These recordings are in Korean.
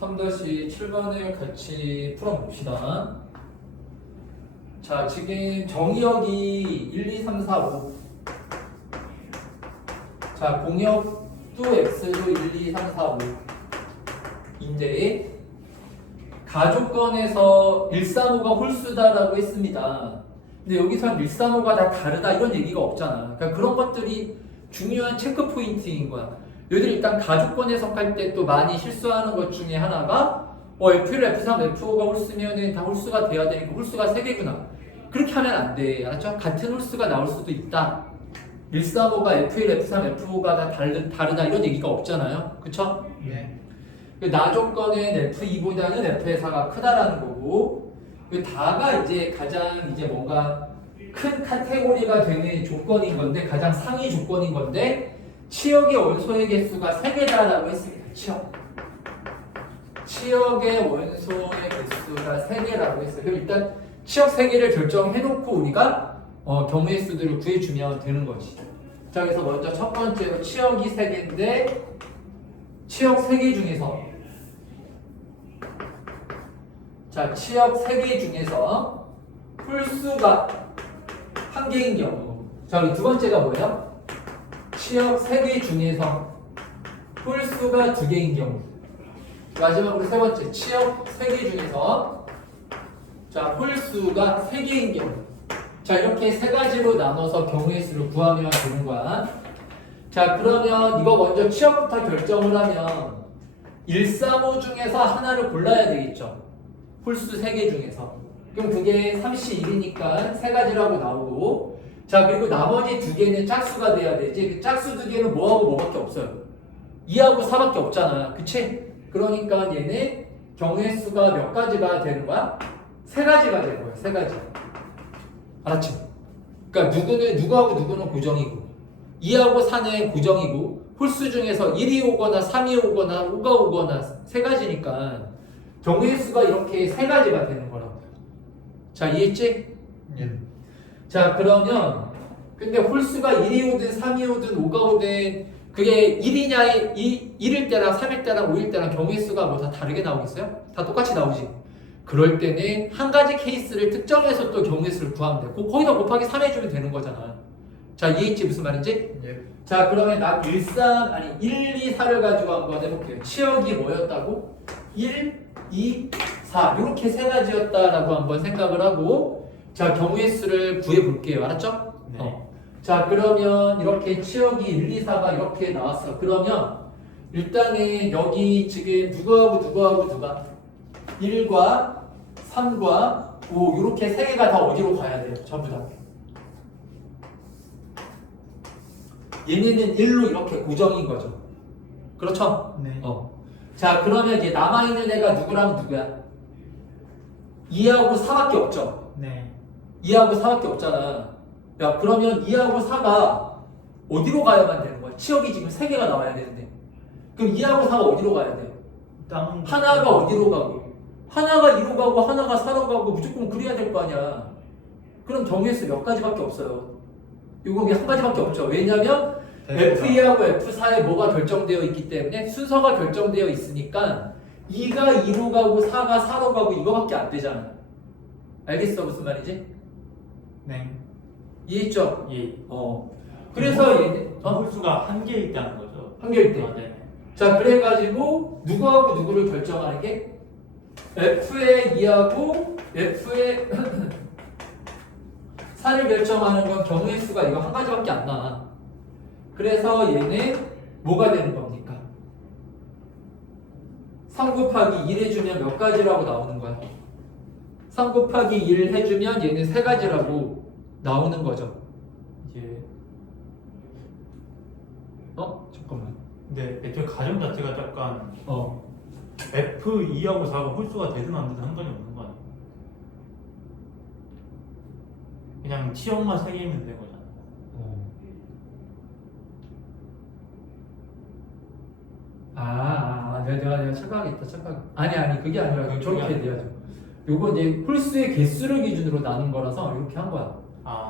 3-7번을 같이 풀어봅시다. 자, 지금 정의역이 1, 2, 3, 4, 5. 자, 공역도 X도 1, 2, 3, 4, 5. 인데, 가족권에서 1, 3, 5가 홀수다라고 했습니다. 근데 여기서 1, 3, 5가 다 다르다 이런 얘기가 없잖아. 그러니까 그런 것들이 중요한 체크 포인트인 거야. 얘들 일단 가족권 해석할 때 또 많이 실수하는 것 중에 하나가 F1, F3, F5가 홀수면은 다 홀수가 돼야 되니까 홀수가 3개구나. 그렇게 하면 안 돼. 알았죠? 같은 홀수가 나올 수도 있다. 1, 3, 5가 F1, F3, F5가 다 다르다 이런 얘기가 없잖아요. 그쵸? 네. 나 조건은 F2보다는 F4가 크다라는 거고, 다가 이제 가장 이제 뭔가 큰 카테고리가 되는 조건인 건데, 가장 상위 조건인 건데, 치역의 원소의 개수가 3개다라고 했습니다. 치역의 원소의 개수가 3개라고 했어요. 그럼 일단 치역 3개를 결정해놓고 우리가 경우의 수들을 구해주면 되는 거지. 자, 그래서 먼저 첫 번째로 치역이 3개인데, 치역 3개 중에서 자, 치역 3개 중에서 홀수가 1개인 경우. 자, 우리 두 번째가 뭐예요? 치역 3개 중에서 홀수가 2개인 경우. 마지막으로 세 번째, 치역 3개 중에서 자, 홀수가 3개인 경우. 자, 이렇게 세 가지로 나눠서 경우의 수를 구하면 되는 거야. 자, 그러면 이거 먼저 치역부터 결정을 하면 1, 3, 5 중에서 하나를 골라야 되겠죠. 홀수 3개 중에서. 그럼 그게 31이니까 세 가지라고 나오고, 자, 그리고 나머지 2개는 짝수가 돼야 되지. 그 짝수 2개는 뭐하고 뭐밖에 없어요. 2하고 4밖에 없잖아. 그치? 그러니까 얘는 경우의 수가 몇 가지가 되는 거야? 3가지가 되는 거야. 3가지. 알았지? 그러니까 누구하고 누구는 고정이고, 2하고 4는 고정이고, 홀수 중에서 1이 오거나 3이 오거나 5가 오거나 3가지니까 경우의 수가 이렇게 3가지가 되는 거라고. 자, 이해했지? 예. 자, 그러면 근데 홀수가 1이 오든 3이 오든 5가 오든 그게 1일 때랑 3일 때랑 5일 때랑 경우의 수가 뭐 다 다르게 나오겠어요? 다 똑같이 나오지. 그럴 때는 한 가지 케이스를 특정해서 또 경우의 수를 구하면 돼. 거기다 곱하기 3 해주면 되는 거잖아. 자, 이해했지? 무슨 말인지? 예. 자, 그러면 나 1, 2, 4를 가지고 한번 해볼게요. 치역이 뭐였다고? 1, 2, 4 이렇게 세 가지였다라고 한번 생각을 하고, 자, 경우의 수를 구해볼게요. 알았죠? 네. 자, 그러면 이렇게 치역이 1, 2, 4가 이렇게 나왔어. 그러면 일단은 여기 지금 누가 1과 3과 5 이렇게 세 개가 다 어디로 가야 돼요? 전부 다. 얘네는 1로 이렇게 고정인 거죠. 그렇죠? 네. 자, 그러면 이제 남아있는 애가 누구랑 누구야? 2하고 4밖에 없죠? 네. 2하고 4밖에 없잖아. 야, 그러면 2하고 4가 어디로 가야만 되는 거야? 치역이 지금 3개가 나와야 되는데. 그럼 2하고 4가 어디로 가야 돼요? 하나가 어디로 가고, 하나가 2로 가고, 하나가 4로 가고, 무조건 그래야 될 거 아니야. 그럼 경우의 수 몇 가지밖에 없어요. 이거 한 가지밖에 없죠. 왜냐면 F2하고 F4에 뭐가 결정되어 있기 때문에 순서가 결정되어 있으니까 2가 2로 가고 4가 4로 가고 이거밖에 안 되잖아. 알겠어? 무슨 말이지? 네. 이해했죠? 예. 그래서 얘는 홀수가 한 개일 때 하는 거죠? 한 개일 때. 네. 자, 그래가지고 누구하고 누구를 결정하는 게 F의 2하고 F의 4를 결정하는 건 경우의 수가 이거 한 가지밖에 안 나와. 그래서 얘는 뭐가 되는 겁니까? 3 곱하기 1 해주면 몇 가지라고 나오는 거야? 3 곱하기 1 해주면 얘는 3가지라고 나오는 거죠. 이제 잠깐만. 근데 애초에 가정 자체가 약간 어. F2하고 4가 홀수가 되든 안 되든 상관이 없는 거 아니에요? 그냥 치역만 3개면 되는 거잖아. 내가 착각했다. 아니, 그게 아니라 그게 저렇게 아니라. 돼야죠. 요거 이제 홀수의 개수를 기준으로 나눈 거라서 이렇게 한 거야.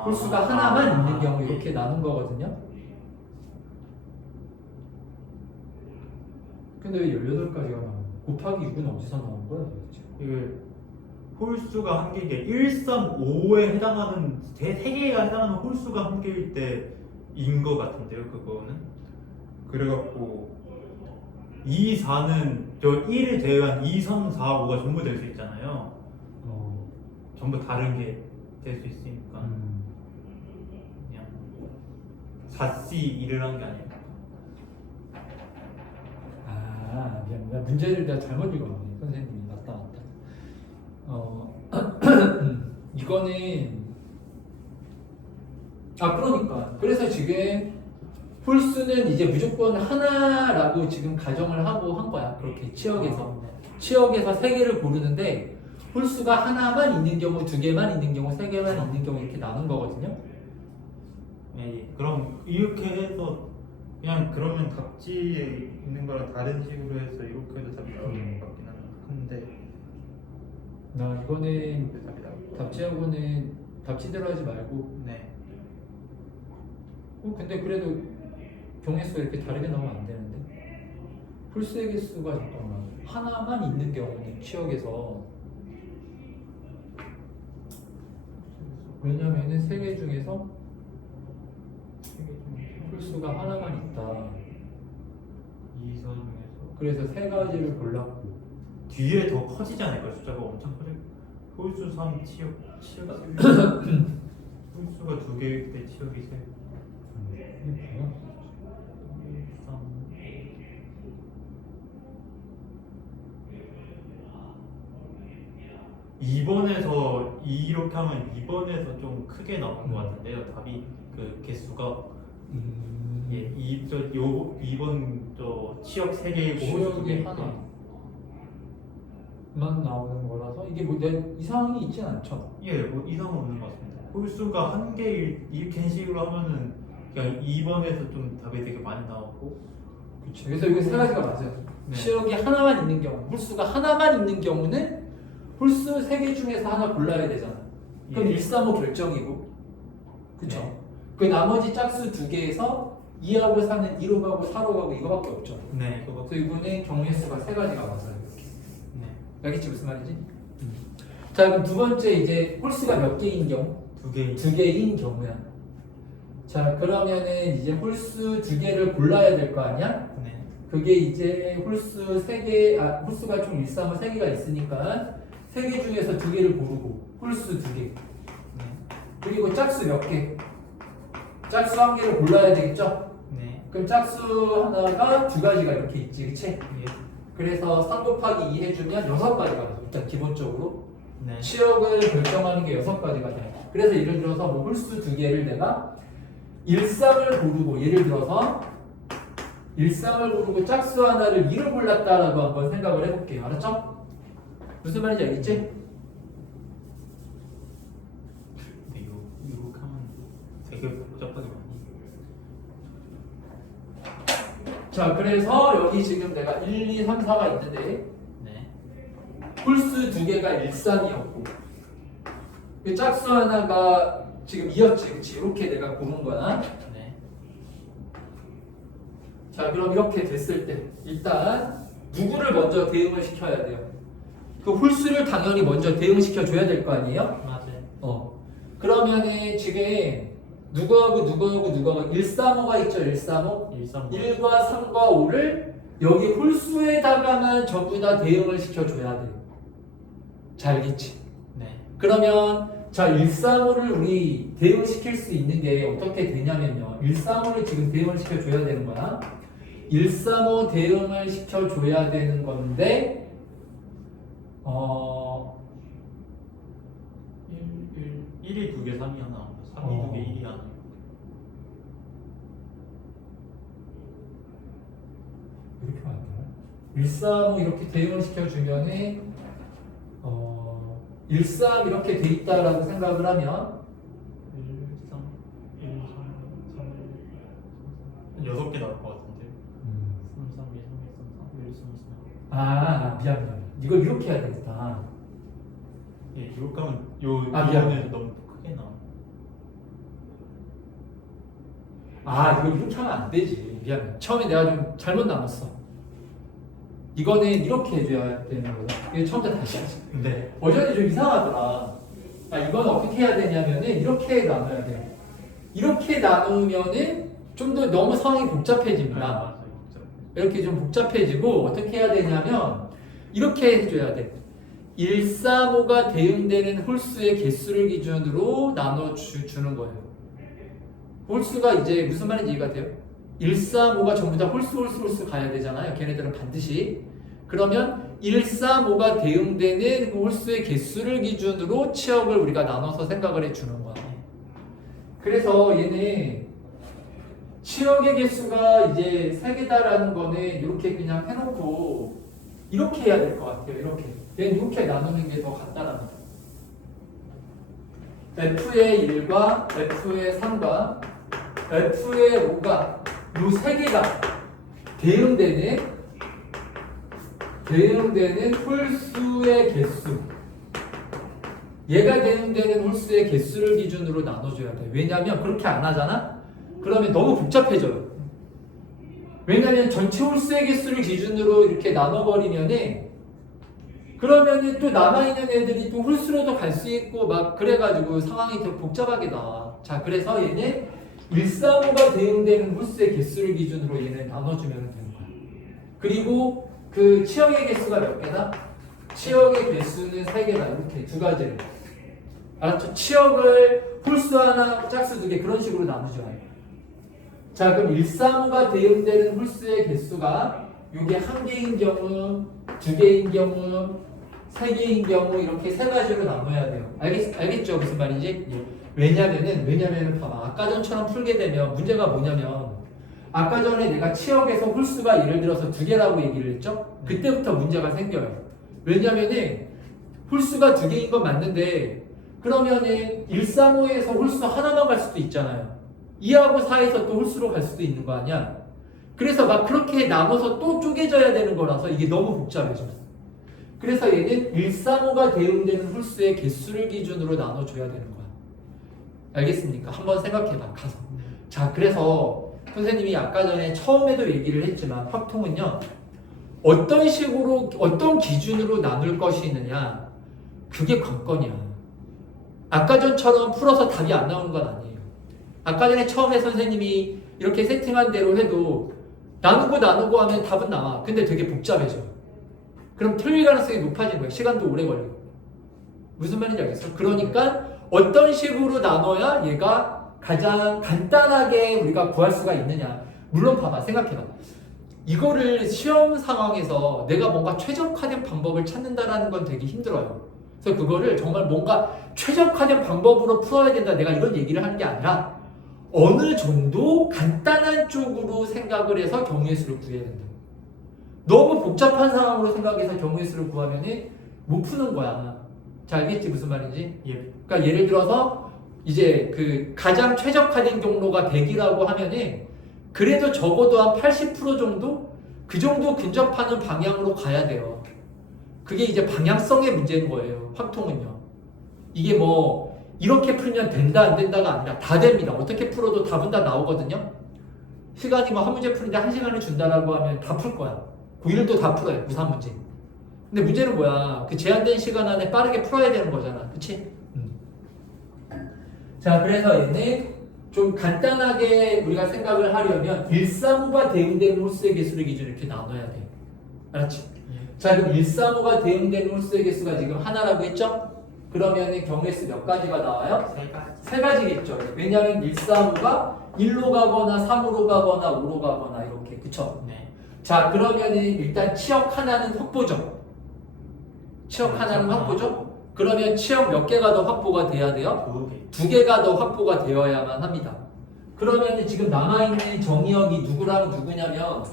홀수가 하나만 있는 경우 이렇게 나눈 거거든요. 근데 왜 18가지가 나오는 거야? 곱하기 6은 어디서 나온 거야 도대체? 이게 홀수가 한 개에 135에 해당하는 세 개가 해당하는 홀수가 한 개일 때인 거 같은데요, 그거는. 그래갖고 2, 4는 저 1을 제외한 2, 3, 4, 5가 전부 될 수 있잖아요. 전부 다른 게 될 수 있으니까 그냥 4C 1을 한 게 아니에요. 아 미안, 나 문제를 내가 잘못 읽었네. 선생님이 맞다. 이거는 그러니까 그래서 지금 홀수는 이제 무조건 하나라고 지금 가정을 하고 한 거야. 그렇게 치역에서 세 개를 고르는데 홀수가 하나만 있는 경우, 두 개만 있는 경우, 세 개만 있는 경우 이렇게 나눈 거거든요. 네, 그럼 이렇게 해서 그냥 그러면 답지에 있는 거랑 다른 식으로 해서 이렇게 해도 답이 나오는 것 같긴 한데 나 이거는 답이 나올 답지하고는 답지대로 하지 말고 네. 근데 그래도 경우수가 이렇게 다르게 나오면 안 되는데 홀수의 개수가 잠깐만 하나만 있는 경우는 치역에서 왜냐면은 세 개 중에서 홀수가 하나만 있다. 이서 중에서 그래서 세 가지를 골랐고 뒤에 더 커지지 않을까? 숫자가 엄청 커질 홀수 3, 치역 3 홀수가 두 개일 때 치역이 3 이게 뭐야? 2번에서 이렇게 하면 2번에서 좀 크게 나오는 것 같은데요. 답이 그 개수가 예, 2번 저 치역 3개이고 치역이 하나만 나오는 거라서 이게 뭐 이상이 있진 않죠. 예, 뭐 이상은 없는 것 같습니다. 홀수가 한 개일 이렇게 식으로 하면은 그냥 2번에서 좀 답이 되게 많이 나오고 그렇죠. 그래서 이거 세 가지가 맞아요. 네. 치역이 하나만 있는 경우, 홀수가 하나만 있는 경우는 홀수 세 개 중에서 하나 골라야 되잖아. 그럼 예. 1, 3, 5 결정이고, 그렇죠. 네. 그 나머지 짝수 두 개에서 2하고 4는 2로 가고 4로 가고 이거밖에 없죠. 네, 그거 그래서 이분의 경우의 수가 세 가지가 맞아요. 이렇게. 네, 알겠지 무슨 말이지? 자 그럼 두 번째 이제 홀수가 몇 개인 경우? 두 개. 두 개인 경우야. 자 그러면은 이제 홀수 두 개를 골라야 될 거 아니야? 네, 그게 이제 홀수 세 개, 홀수가 총 1, 3, 5, 세 개가 있으니까 세 개 중에서 두 개를 고르고 홀수 두 개. 네, 그리고 짝수 몇 개? 짝수 한 개를 골라야 되겠죠? 네, 그럼 짝수 하나가 두 가지가 이렇게 있지, 그치? 예, 그래서 3 곱하기 2 해주면 6가지가 나죠. 일단 기본적으로 네, 치역을 결정하는 게 6가지가 돼. 그래서 예를 들어서 뭐 홀수 두 개를 내가 1, 3을 고르고 예를 들어서 1, 3을 고르고 짝수 하나를 2를 골랐다라고 한번 생각을 해볼게요. 알았죠? 무슨 말인지 알겠지? 근데 이렇게 하면 되게 복잡하게 많이. 자 그래서 여기 지금 내가 1, 2, 3, 4가 있는데 네, 홀수 두 개가 1, 3이었고 그 짝수 하나가 지금 2였지 그치? 이렇게 내가 고른 거야. 네, 자 그럼 이렇게 됐을 때 일단 누구를 먼저 대응을 시켜야 돼요? 그 홀수를 당연히 먼저 대응시켜 줘야 될 거 아니에요? 맞아요. 그러면은 지금 누구하고 1, 3, 5가 있죠? 1, 3, 5 1, 3, 1과 3과 5를 여기 홀수에다가만 전부 다 대응을 시켜줘야 돼. 잘 알겠지? 네, 그러면 자 1, 3, 5를 우리 대응시킬 수 있는 게 어떻게 되냐면요 1, 3, 5를 지금 대응을 시켜줘야 되는 거야. 1, 3, 5 대응을 시켜줘야 되는 건데 1이 두 개, 3이 하나, 3이 두 개, 1이 하나. 이렇게 하면 되나? 1, 3, 5 이렇게 대응을 시켜주면은 1, 3 이렇게 돼 있다라고 생각을 하면 1, 3, 1, 3, 3, 6개 나올 것 같은데. 3, 3, 2, 3, 2, 3, 4, 1, 3, 4. 미안 이걸 이렇게 해야 되겠다. 예, 이렇게 하면 미안. 이번에 너무 크게 나와. 이거 이렇게 하면 안 되지. 미안해. 처음에 내가 좀 잘못 나눴어. 이거는 이렇게 해줘야 되는 거예요. 이거 처음부터 다시 하죠. 네. 버전이 좀 이상하더라. 아, 이건 어떻게 해야 되냐면은 이렇게 나눠야 돼요. 이렇게 나누면은 좀 더 너무 상황이 복잡해집니다. 맞아요. 이렇게 좀 복잡해지고 어떻게 해야 되냐면 이렇게 해줘야 돼. 135가 대응되는 홀수의 개수를 기준으로 나눠주는 거예요. 홀수가 이제 무슨 말인지 이해가 돼요? 135가 전부 다 홀수 가야 되잖아요. 걔네들은 반드시. 그러면 135가 대응되는 그 홀수의 개수를 기준으로 치역을 우리가 나눠서 생각을 해주는 거야. 그래서 얘는 치역의 개수가 이제 3개다라는 거는 이렇게 그냥 해놓고 이렇게 해야 될 것 같아요. 이렇게. 얘는 이렇게 나누는 게 더 간단합니다. F의 1과 F의 3과 F의 5가 이 3개가 대응되는 홀수의 개수. 얘가 대응되는 홀수의 개수를 기준으로 나눠줘야 돼. 왜냐면 그렇게 안 하잖아? 그러면 너무 복잡해져요. 왜냐면 전체 홀수의 개수를 기준으로 이렇게 나눠버리면은 그러면은 또 남아있는 애들이 또 홀수로도 갈 수 있고 막 그래가지고 상황이 더 복잡하게 나와. 자, 그래서 얘는 135가 대응되는 홀수의 개수를 기준으로 얘는 나눠주면 되는 거야. 그리고 그 치역의 개수가 몇 개다? 치역의 개수는 3개다. 이렇게 두 가지를. 알았죠? 치역을 홀수 하나, 짝수 2개 그런 식으로 나누죠. 자, 그럼 135가 대응되는 홀수의 개수가 이게 1개인 경우, 2개인 경우, 3개인 경우 이렇게 3가지로 나눠야 돼요. 알겠죠? 무슨 말인지? 예. 왜냐면은 봐봐. 아까 전처럼 풀게 되면 문제가 뭐냐면 아까 전에 내가 치역에서 홀수가 예를 들어서 2개라고 얘기를 했죠? 그때부터 문제가 생겨요. 왜냐면은 홀수가 2개인 건 맞는데 그러면은 135에서 홀수 하나만 갈 수도 있잖아요. 2하고 4에서 또 홀수로 갈 수도 있는 거 아니야? 그래서 막 그렇게 나눠서 또 쪼개져야 되는 거라서 이게 너무 복잡해졌어. 그래서 얘는 135가 대응되는 홀수의 개수를 기준으로 나눠줘야 되는 거야. 알겠습니까? 한번 생각해봐. 가서. 자, 그래서 선생님이 아까 전에 처음에도 얘기를 했지만 확통은요. 어떤 식으로 어떤 기준으로 나눌 것이 있느냐 그게 관건이야. 아까 전처럼 풀어서 답이 안 나오는 건 아니에요. 아까 전에 처음에 선생님이 이렇게 세팅한 대로 해도 나누고 하면 답은 나와. 근데 되게 복잡해져. 그럼 틀릴 가능성이 높아진 거야. 시간도 오래 걸리고. 무슨 말인지 알겠어? 그러니까 어떤 식으로 나눠야 얘가 가장 간단하게 우리가 구할 수가 있느냐. 물론 봐봐. 생각해봐. 이거를 시험 상황에서 내가 뭔가 최적화된 방법을 찾는다라는 건 되게 힘들어요. 그래서 그거를 정말 뭔가 최적화된 방법으로 풀어야 된다. 내가 이런 얘기를 하는 게 아니라 어느 정도 간단한 쪽으로 생각을 해서 경우의 수를 구해야 된다. 너무 복잡한 상황으로 생각해서 경우의 수를 구하면 못 푸는 거야. 자, 알겠지? 무슨 말인지? 예. 그러니까 예를 들어서 이제 그 가장 최적화된 경로가 100이라고 하면은 그래도 적어도 한 80% 정도? 그 정도 근접하는 방향으로 가야 돼요. 그게 이제 방향성의 문제인 거예요. 확통은요. 이게 뭐 이렇게 풀면 된다 안 된다가 아니라 다 됩니다. 어떻게 풀어도 답은 다 나오거든요. 시간이 뭐 한 문제 푸는데 1시간을 준다라고 하면 다 풀 거야. 고1도 다 풀어요. 무산 문제. 근데 문제는 뭐야? 그 제한된 시간 안에 빠르게 풀어야 되는 거잖아. 그치? 자, 그래서 얘는 좀 간단하게 우리가 생각을 하려면 135가 대응되는 홀수의 개수를 기준으로 이렇게 나눠야 돼. 알았지? 자, 그럼 135가 대응되는 홀수의 개수가 지금 하나라고 했죠? 그러면 경우의 수 몇 가지가 나와요? 3가지. 3가지겠죠. 왜냐하면 135가 1로 가거나 3으로 가거나 5로 가거나 이렇게. 그쵸? 네. 자, 그러면은 일단 치역 하나는 확보죠. 치역 하나는 확보죠? 그러면 치역 몇 개가 더 확보가 돼야 돼요? 2개. 2개가 더 확보가 되어야만 합니다. 그러면 지금 남아있는 정의역이 누구랑 누구냐면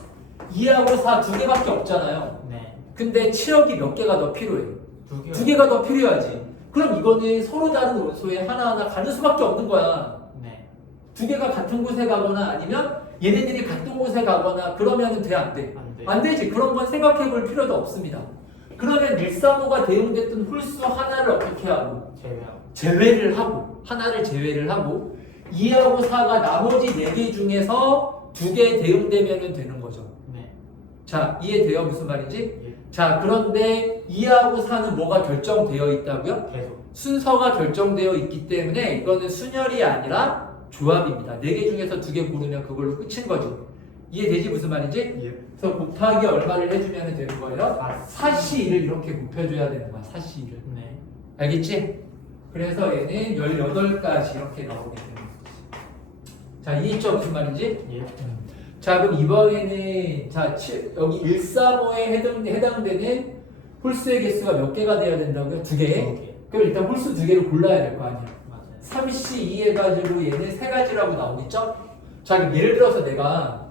2하고 4 2개밖에 없잖아요. 네. 근데 치역이 몇 개가 더 필요해요? 2개. 2개가 더 필요하지. 그럼 이거는 서로 다른 원소에 하나하나 가는 수밖에 없는 거야. 네. 2개가 같은 곳에 가거나 아니면 얘네들이 같은 곳에 가거나 그러면 돼, 안 돼? 안 돼. 안 되지. 그런 건 생각해 볼 필요도 없습니다. 그러면 135가 대응됐던 홀수 하나를 어떻게 하고? 제외를 하고, 하나를 제외를 하고 2하고 4가 나머지 4개 중에서 2개 대응되면 되는 거죠. 네. 자, 이해돼요? 무슨 말인지? 예. 자, 그런데 2하고 4는 뭐가 결정되어 있다고요? 계속. 순서가 결정되어 있기 때문에 이거는 순열이 아니라 조합입니다. 4개 중에서 2개 고르면 그걸로 끝인 거죠. 이해되지? 무슨 말인지? 예. 그래서 곱하기 얼마를 해주면 되는 거예요? 4C1을 이렇게 곱해줘야 되는 거야. 4C1을. 네. 알겠지? 그래서 얘는 18가지 이렇게 나오게 되는 거지. 자, 이해했죠? 무슨 말인지? 예. 자, 그럼 이번에는 자 여기 135에 해당되는 홀수의 개수가 몇 개가 돼야 된다고요? 2개? 그럼 일단 홀수 2개를 골라야 될 거 아니야. 맞아요. 3C2 해가지고 얘는 3가지라고 나오겠죠? 자, 그럼 예를 들어서 내가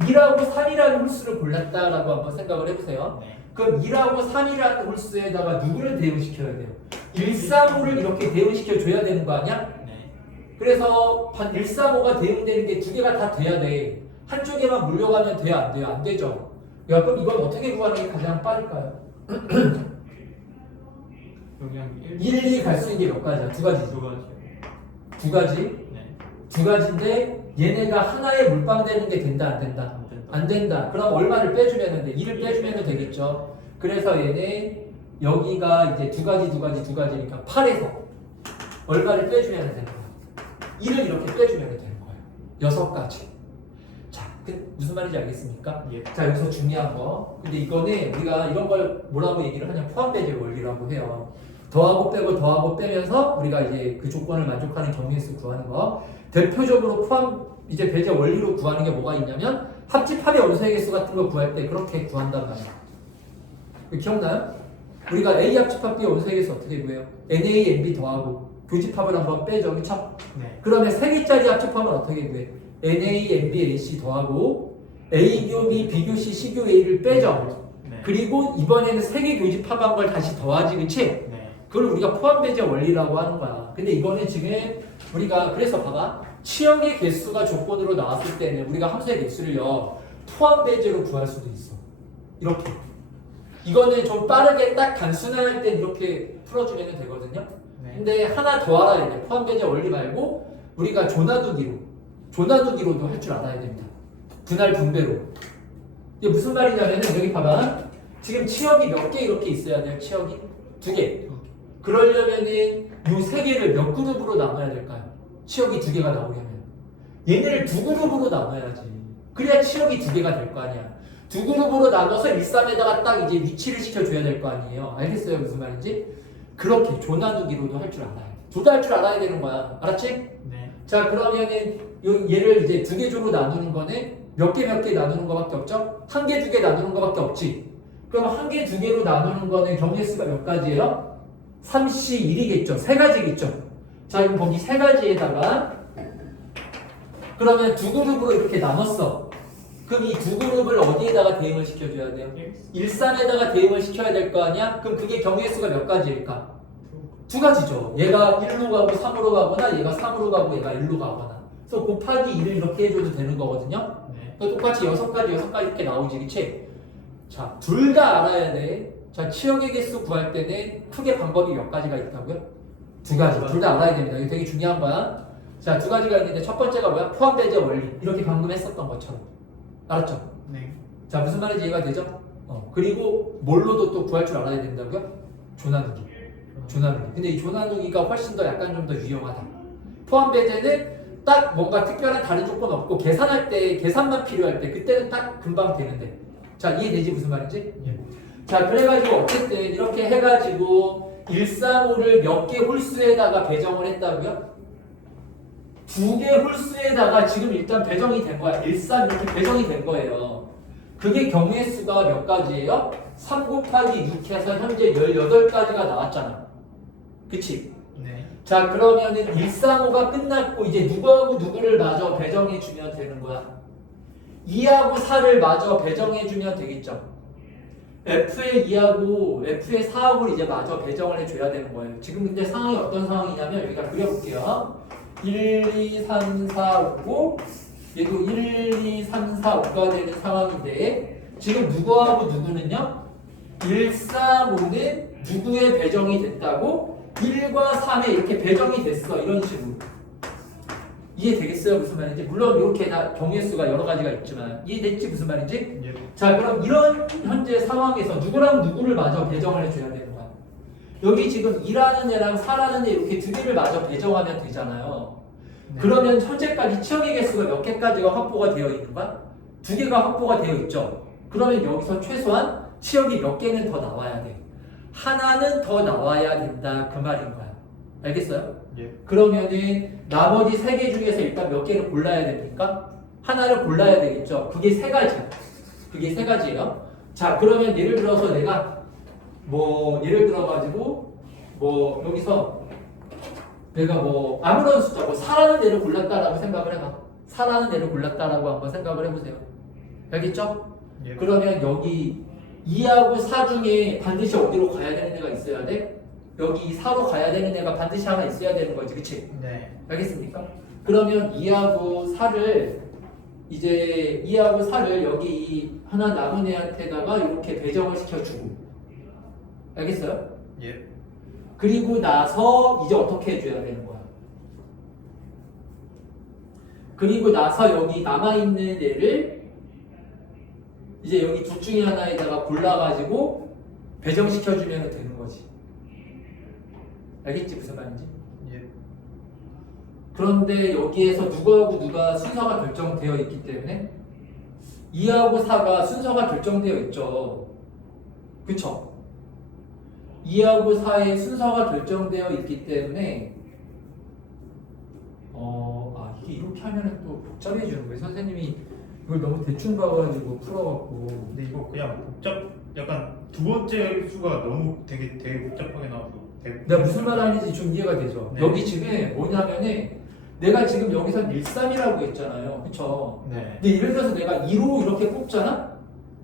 2라고 3이라는 홀수를 골랐다라고 한번 생각을 해보세요. 네. 그럼 2라고 3이라는 홀수에다가 누구를 대응시켜야 돼요? 135를 이렇게 대응시켜줘야 되는 거 아니야? 네. 그래서 135가 대응되는 게 2개가 다 돼야 돼. 한쪽에만 물려가면 돼요? 안 돼요? 안 되죠? 야, 그럼 이건 어떻게 구하는 게 가장 빠를까요? 그냥 1, 2 갈 수 있는 게 몇 가지야? 2가지죠. 두 가지. 2가지? 네. 2가지인데 얘네가 하나에 물방되는 게 된다? 안 된다? 안 된다. 안 된다. 그럼 얼마를 빼주면 돼? 2를 빼주면 되겠죠. 그래서 얘네 여기가 이제 2가지니까 8에서 얼마를 빼주면 되는 거야? 1을 이렇게 빼주면 되는 거예요. 6가지. 자, 무슨 말인지 알겠습니까? 예. 자, 여기서 중요한 거. 근데 이거는 우리가 이런 걸 뭐라고 얘기를 하냐? 포함배제 원리라고 해요. 더하고 빼고 더하고 빼면서 우리가 이제 그 조건을 만족하는 경우의 수 구하는 거. 대표적으로 포함 이제 배제 원리로 구하는 게 뭐가 있냐면 합집합의 원소의 개수 같은 거 구할 때 그렇게 구한단 말이야. 기억나요? 우리가 A 합집합 B 원소의 개수 어떻게 구해요? NA, NB 더하고 교집합을 한번 빼죠, 그렇죠? 네. 그러면 3개짜리 합집합은 어떻게 구해? NA, NB, AC 더하고 A교 B, B교 C, C교 A를 빼죠. 네. 그리고 이번에는 3개 교집합한 걸 다시 더하지, 그치? 네. 그걸 우리가 포함배제 원리라고 하는 거야. 근데 이거는 지금 우리가 그래서 봐봐. 치역의 개수가 조건으로 나왔을 때는 우리가 함수의 개수를요 포함배제로 구할 수도 있어. 이렇게. 이거는 좀 빠르게 딱 단순할 때 이렇게 풀어주면 되거든요. 네. 근데 하나 더 알아야 돼. 포함배제 원리 말고 우리가 조나누기로도 할 줄 알아야 됩니다. 분할 분배로. 이게 무슨 말이냐면은 여기 봐봐. 지금 치역이 몇 개 이렇게 있어야 돼요. 치역이 2개. 그러려면은 요 3개를 몇 그룹으로 나눠야 될까요? 치역이 2개가 나오려면 얘네를 2그룹으로 나눠야지. 그래야 치역이 2개가 될 거 아니야. 2그룹으로 나눠서 1, 3에다가 딱 이제 위치를 시켜줘야 될 거 아니에요. 알겠어요? 무슨 말인지? 그렇게 조나누기로도 할 줄 알아야 돼. 둘 다 할 줄 알아야 되는 거야. 알았지? 네. 자, 그러면은 얘를 이제 2개 조로 나누는 거는 몇 개 나누는 거밖에 없죠? 1개, 2개 나누는 거밖에 없지. 그럼 1개, 2개로 나누는 거는 경계수가 몇 가지예요? 3C1이겠죠. 3가지겠죠. 자, 그럼 거기 3가지에다가 그러면 2그룹으로 이렇게 나눴어. 그럼 이 2그룹을 어디에다가 대응을 시켜줘야 돼요? 1,3에다가 대응을 시켜야 될 거 아니야? 그럼 그게 경계수가 몇 가지일까? 2가지죠. 얘가 1로 가고 3으로 가거나 얘가 3으로 가고 얘가 1로 가거나. 그래서 곱하기 2를 이렇게 해줘도 되는 거거든요. 네. 똑같이 6가지 이렇게 나오지, 그치? 자, 둘 다 알아야 돼. 자, 치역의 개수 구할 때는 크게 방법이 몇 가지가 있다고요? 2가지. 둘 다 알아야 됩니다. 이거 되게 중요한 거야. 자, 2가지가 있는데 첫 번째가 뭐야? 포함배제 원리. 이렇게 방금 했었던 것처럼. 알았죠? 네. 자, 무슨 말인지 이해가 되죠? 그리고 뭘로도 또 구할 줄 알아야 된다고요? 조나누기. 근데 이 조나누기가 훨씬 더 약간 좀 더 유용하다. 포함배제는 딱 뭔가 특별한 다른 조건 없고 계산할 때, 계산만 필요할 때 그때는 딱 금방 되는데. 자, 이해되지? 무슨 말인지? 예. 자, 그래가지고 어쨌든 이렇게 해가지고 135를 몇 개 홀수에다가 배정을 했다고요? 2개 홀수에다가 지금 일단 배정이 된 거야. 13 이렇게 배정이 된 거예요. 그게 경우의 수가 몇 가지예요? 3 곱하기 6 해서 현재 18가지가 나왔잖아. 그치? 네. 자, 그러면은 135가 끝났고 이제 누구하고 누구를 마저 배정해 주면 되는 거야. 2하고 4를 마저 배정해 주면 되겠죠. F의 2하고 F의 4하고를 이제 마저 배정을 해줘야 되는 거예요. 지금 근데 상황이 어떤 상황이냐면 여기다 그려볼게요. 1, 2, 3, 4, 5 얘도 1, 2, 3, 4, 5가 되는 상황인데 지금 누구하고 누구는요? 1, 3, 5는 누구에 배정이 됐다고? 1과 3에 이렇게 배정이 됐어. 이런 식으로. 이해되겠어요? 무슨 말인지? 물론 이렇게 다 경우의 수가 여러 가지가 있지만 이해됐지? 무슨 말인지? 예. 자, 그럼 이런 현재 상황에서 누구랑 누구를 마저 배정을 해줘야 되는 거야? 여기 지금 2라는 애랑 4라는 애 이렇게 두 개를 마저 배정하면 되잖아요. 네. 그러면 현재까지 치역의 개수가 몇 개까지가 확보가 되어 있는 거야? 두 개가 확보가 되어 있죠. 그러면 여기서 최소한 치역이 몇 개는 더 나와야 돼. 하나는 더 나와야 된다 그 말인 거야. 알겠어요? 예. 그러면은 나머지 세 개 중에서 일단 몇 개를 골라야 됩니까? 하나를 골라야 되겠죠. 그게 세 가지야. 그게 세 가지예요. 자, 그러면 예를 들어서 내가 뭐 예를 들어 가지고 뭐 여기서 내가 뭐 아무런 숫자 뭐 4라는 애를 골랐다라고 생각을 해봐. 4라는 애를 골랐다라고 한번 생각을 해보세요. 알겠죠? 예. 그러면 여기 2하고 4 중에 반드시 어디로 가야 되는 애가 있어야 돼? 여기 4로 가야 되는 애가 반드시 하나 있어야 되는 거지, 그치? 네. 알겠습니까? 그러면 2하고 4를 이제 2하고 4를 여기 이 하나 남은 애한테다가 이렇게 배정을 시켜주고 알겠어요? 예. 그리고 나서 이제 어떻게 해줘야 되는 거야? 그리고 나서 여기 남아있는 애를 이제 여기 둘 중에 하나에다가 골라가지고 배정시켜주면 되는 거지. 알겠지? 무슨 말인지? 예. 그런데 여기에서 누구하고 누가 순서가 결정되어 있기 때문에 2하고 4가 순서가 결정되어 있죠. 그쵸? 2하고 4의 순서가 결정되어 있기 때문에 이게 이렇게 하면 또 복잡해지는 거예요. 선생님이 이걸 너무 대충 봐가지고 풀어갖고 근데 이거 그냥 약간 두 번째 수가 너무 되게 복잡하게 나와서 내가 무슨 말 하는지 좀 이해가 되죠? 네. 여기 지금 뭐냐면은 내가 지금 여기서 13이라고 했잖아요. 그쵸? 네. 근데 예를 들어서 내가 2로 이렇게 뽑잖아?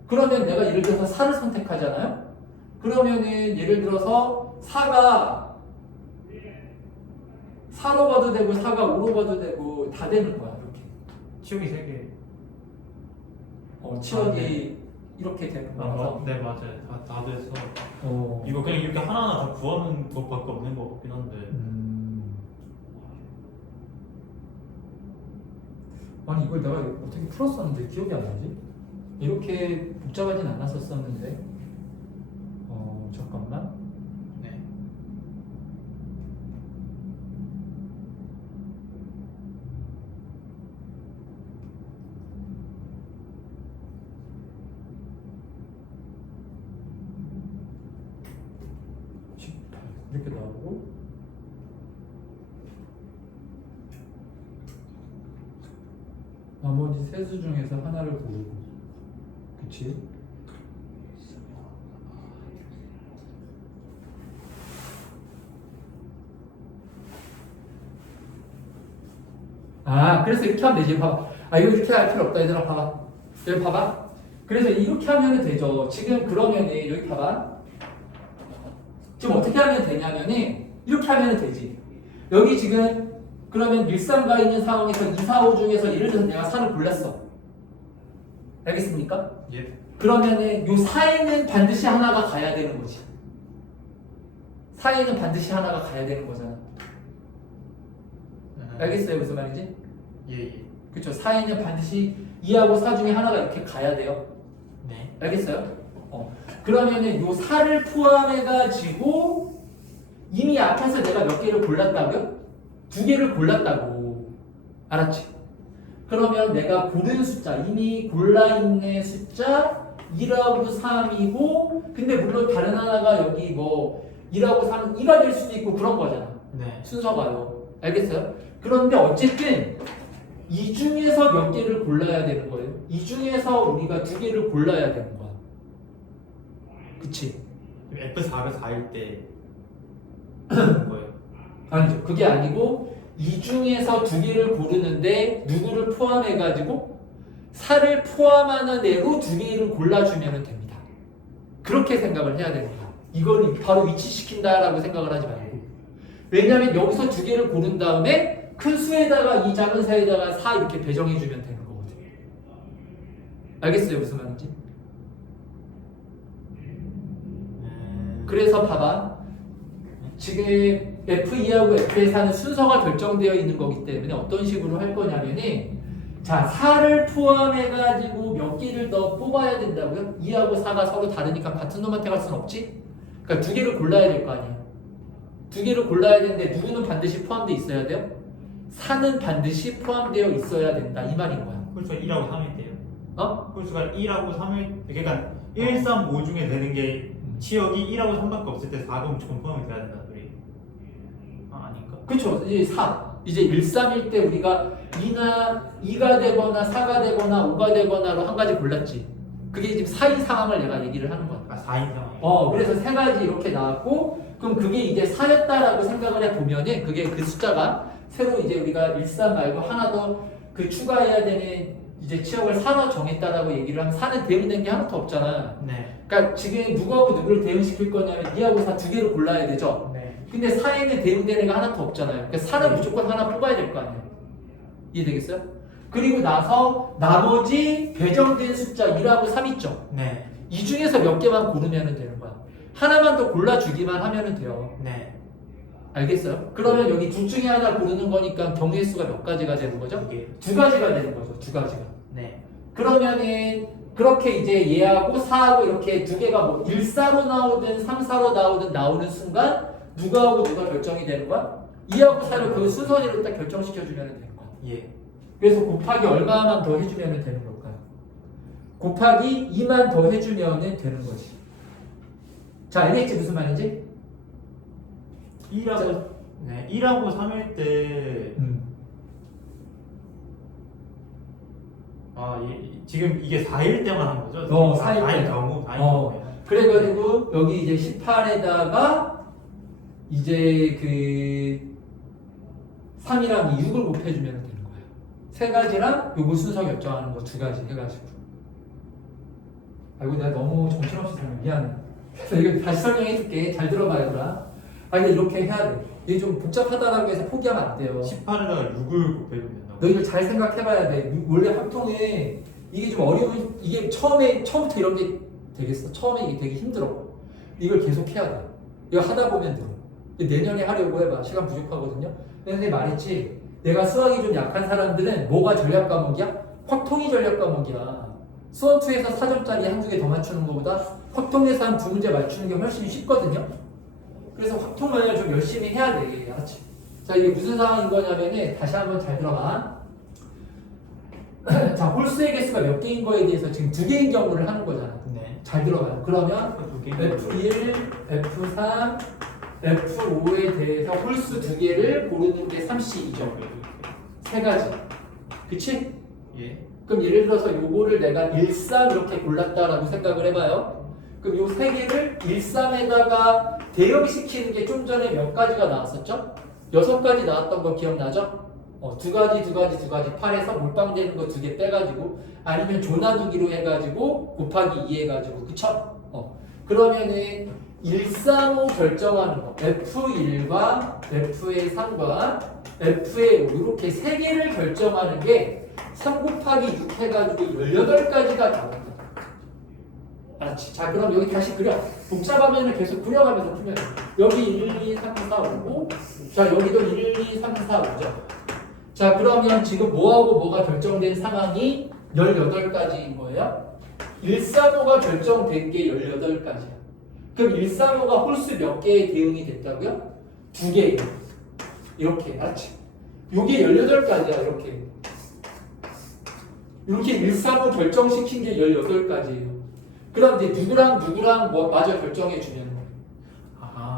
그러면 내가 예를 들어서 4를 선택하잖아요? 그러면은 예를 들어서 4가 4로 봐도 되고 4가 5로 봐도 되고 다 되는 거야. 이렇게. 치역이 3개. 치역이 네. 이렇게 되는 거라서. 네, 맞아요. 다 돼서 어. 이거 그냥 이렇게 하나하나 다 구하는 것밖에 없는 것 같긴 한데. 아니 이걸 내가 어떻게 풀었었는데 기억이 안 나지? 이렇게 복잡하진 않았었었는데 잠깐만. 네. 이렇게 나오고 나머지 세 수 중에서 하나를 고르고 그치? 그래서 이렇게 하면 되지. 봐봐. 이거 이렇게 할 필요 없다 얘들아. 봐봐. 여기 봐봐. 그래서 이렇게 하면 되죠. 지금 그러면은 여기 봐봐. 지금 어떻게 하면 되냐면은 이렇게 하면 되지. 여기 지금 그러면 일상가 있는 상황에서 2, 4, 5 중에서 예를 들어서 내가 4를 골랐어. 알겠습니까? 예. 그러면은 요 4에는 반드시 하나가 가야 되는 거지. 4에는 반드시 하나가 가야 되는 거잖아. 알겠어요? 무슨 말인지? 예. 그쵸? 4에는 반드시 2하고 4 중에 하나가 이렇게 가야 돼요. 네. 알겠어요? 그러면은 요 4를 포함해가지고 이미 앞에서 내가 몇 개를 골랐다고요? 2개를 골랐다고. 알았지? 그러면 내가 고른 숫자, 이미 골라있는 숫자 1하고 3이고 근데 물론 다른 하나가 여기 뭐 1하고 3은 2가 될 수도 있고 그런 거잖아. 네. 순서가요. 알겠어요? 그런데 어쨌든 이 중에서 몇 개를 골라야 되는 거예요. 이 중에서 우리가 2개를 골라야 되는 거야. 그치? F4가 4일 때 뭐예요? 아니죠. 그게 아니고 이 중에서 2개를 고르는데 누구를 포함해가지고 4를 포함하는 애로 2개를 골라주면 됩니다. 그렇게 생각을 해야 됩니다. 이걸 바로 위치시킨다라고 생각을 하지 말고. 왜냐하면 여기서 2개를 고른 다음에 큰 수에다가 이 작은 수에다가 4 이렇게 배정해주면 되는 거거든요. 알겠어요? 무슨 말인지? 그래서 봐봐. 지금 F2하고 F4는 순서가 결정되어 있는 거기 때문에 어떤 식으로 할 거냐면은 자, 4를 포함해가지고 몇 개를 더 뽑아야 된다고요? 2하고 4가 서로 다르니까 같은 놈한테 갈 수는 없지? 그러니까 두 개를 골라야 될 거 아니에요. 두 개를 골라야 되는데 누구는 반드시 포함되어 있어야 돼요? 4는 반드시 포함되어 있어야 된다 이 말인 거야. 홀수가 1하고 3일 때요. 어? 홀수가 1하고 3일 그러니까 1, 3, 5 중에 되는 게 치역이 1하고 3밖에 없을 때 4가 무조건 포함이 돼야 된다는 소리. 아 아닌가? 그쵸. 이제 4. 이제 1, 3일 때 우리가 2가 되거나 4가 되거나 5가 되거나로 한 가지 골랐지. 그게 지금 4인 상황을 내가 얘기를 하는 거야. 아 4인 상황. 그래서 세 가지 이렇게 나왔고, 그럼 그게 이제 4였다라고 생각을 해보면은, 그게 그 숫자가 새로 이제 우리가 1, 3 말고 하나 더 그 추가해야 되는 이제 치역을 4로 정했다라고 얘기를 하면 4는 대응된 게 하나도 없잖아. 네. 그러니까 지금 누구하고 누구를 대응시킬 거냐면 2하고 4 두 개를 골라야 되죠. 네. 근데 4에는 대응된 애가 하나도 없잖아요. 그러니까 4는 네. 무조건 하나 뽑아야 될 거 아니에요. 이해되겠어요? 그리고 나서 나머지 배정된 숫자 1하고 3 있죠. 네. 이 중에서 몇 개만 고르면 되는 거야. 하나만 더 골라주기만 하면 돼요. 네. 알겠어요? 그러면 여기 둘 중에 하나 고르는 거니까 경우의 수가 몇 가지가 되는 거죠? 이게 두 가지가 되는 거죠. 두 가지가. 네. 그러면은 그렇게 이제 얘하고 4하고 이렇게 두 개가 뭐 1, 4로 나오든 3, 4로 나오든 나오는 순간 누가하고 누가 결정이 되는 거야? 2하고 4를 그 순서대로 딱 결정시켜주면 되는 거야. 예. 그래서 곱하기 얼마만 더 해주면 되는 걸까요? 곱하기 2만 더 해주면 되는 거지. 자, 알겠지? 무슨 말인지? 1하고 네. 1하고 3일 때 지금 이게 4일 때만 한 거죠? 4일 4일 때. 경우 4일 경우에. 그래가지고 여기 이제 18에다가 이제 그 3이랑 6을 곱해주면 되는 거예요. 세 가지랑 요거 순서 결정하는 거 두 가지 해가지고. 아이고 내가 너무 정신없이 설명 미안해. 그래서 이거 다시 설명해 줄게. 잘 들어봐요, 그라. 근데 이렇게 해야 돼. 이게 좀 복잡하다라고 해서 포기하면 안 돼요. 18에다가 6을 곱해주면 된다고. 너희들 잘 생각해봐야 돼. 원래 합통에 이게 좀 어려운, 이게 처음부터 이런 게 되겠어. 처음에 이게 되게 힘들어. 이걸 계속 해야 돼. 이거 하다 보면 돼. 내년에 하려고 해봐. 시간 부족하거든요. 근데 말했지. 내가 수학이 좀 약한 사람들은 뭐가 전략 과목이야? 확통이 전략 과목이야. 수원2에서 4점짜리 한두 개 더 맞추는 것보다 확통에서 한 두 문제 맞추는 게 훨씬 쉽거든요. 그래서 확통을 좀 열심히 해야 돼. 알았지? 자, 이게 무슨 상황인 거냐면은 다시 한번 잘 들어봐. 자, 홀수의 개수가 몇 개인 거에 대해서 지금 두 개인 경우를 하는 거잖아. 네. 잘 들어봐요. 그러면 F1, F3, F5에 대해서 홀수 두 개를 고르는 게 3C이죠. 세 가지. 그치? 예. 그럼 예를 들어서 요거를 내가 1, 3 이렇게 골랐다라고 생각을 해봐요. 그럼 요 세 개를 1, 3에다가 대응시키는 게 좀 전에 몇 가지가 나왔었죠? 6가지 나왔던 거 기억나죠? 두 가지 8에서 몰빵되는 거 두 개 빼가지고 아니면 조나두기로 해가지고 곱하기 2 해가지고 그쵸? 그러면은 1, 3, 5 결정하는 거 F1과 F의 3과 F의 5 이렇게 세 개를 결정하는 게 3 곱하기 6 해가지고 18가지가 나온다. 알았지? 자, 그럼 여기 다시 그려. 복잡하면 계속 그려가면서 풀면 돼. 여기 1, 2, 3, 4, 5고 자, 여기도 1, 2, 3, 4, 5죠. 자, 그러면 지금 뭐하고 뭐가 결정된 상황이 18가지인 거예요. 135가 결정된 게 18가지야. 그럼 135가 홀수 몇 개의 대응이 됐다고요? 2개예요. 이렇게, 알았지? 요게 18가지야, 이렇게. 이렇게 135 결정시킨 게 18가지예요. 그럼 이제 누구랑 뭐 마저 결정해주면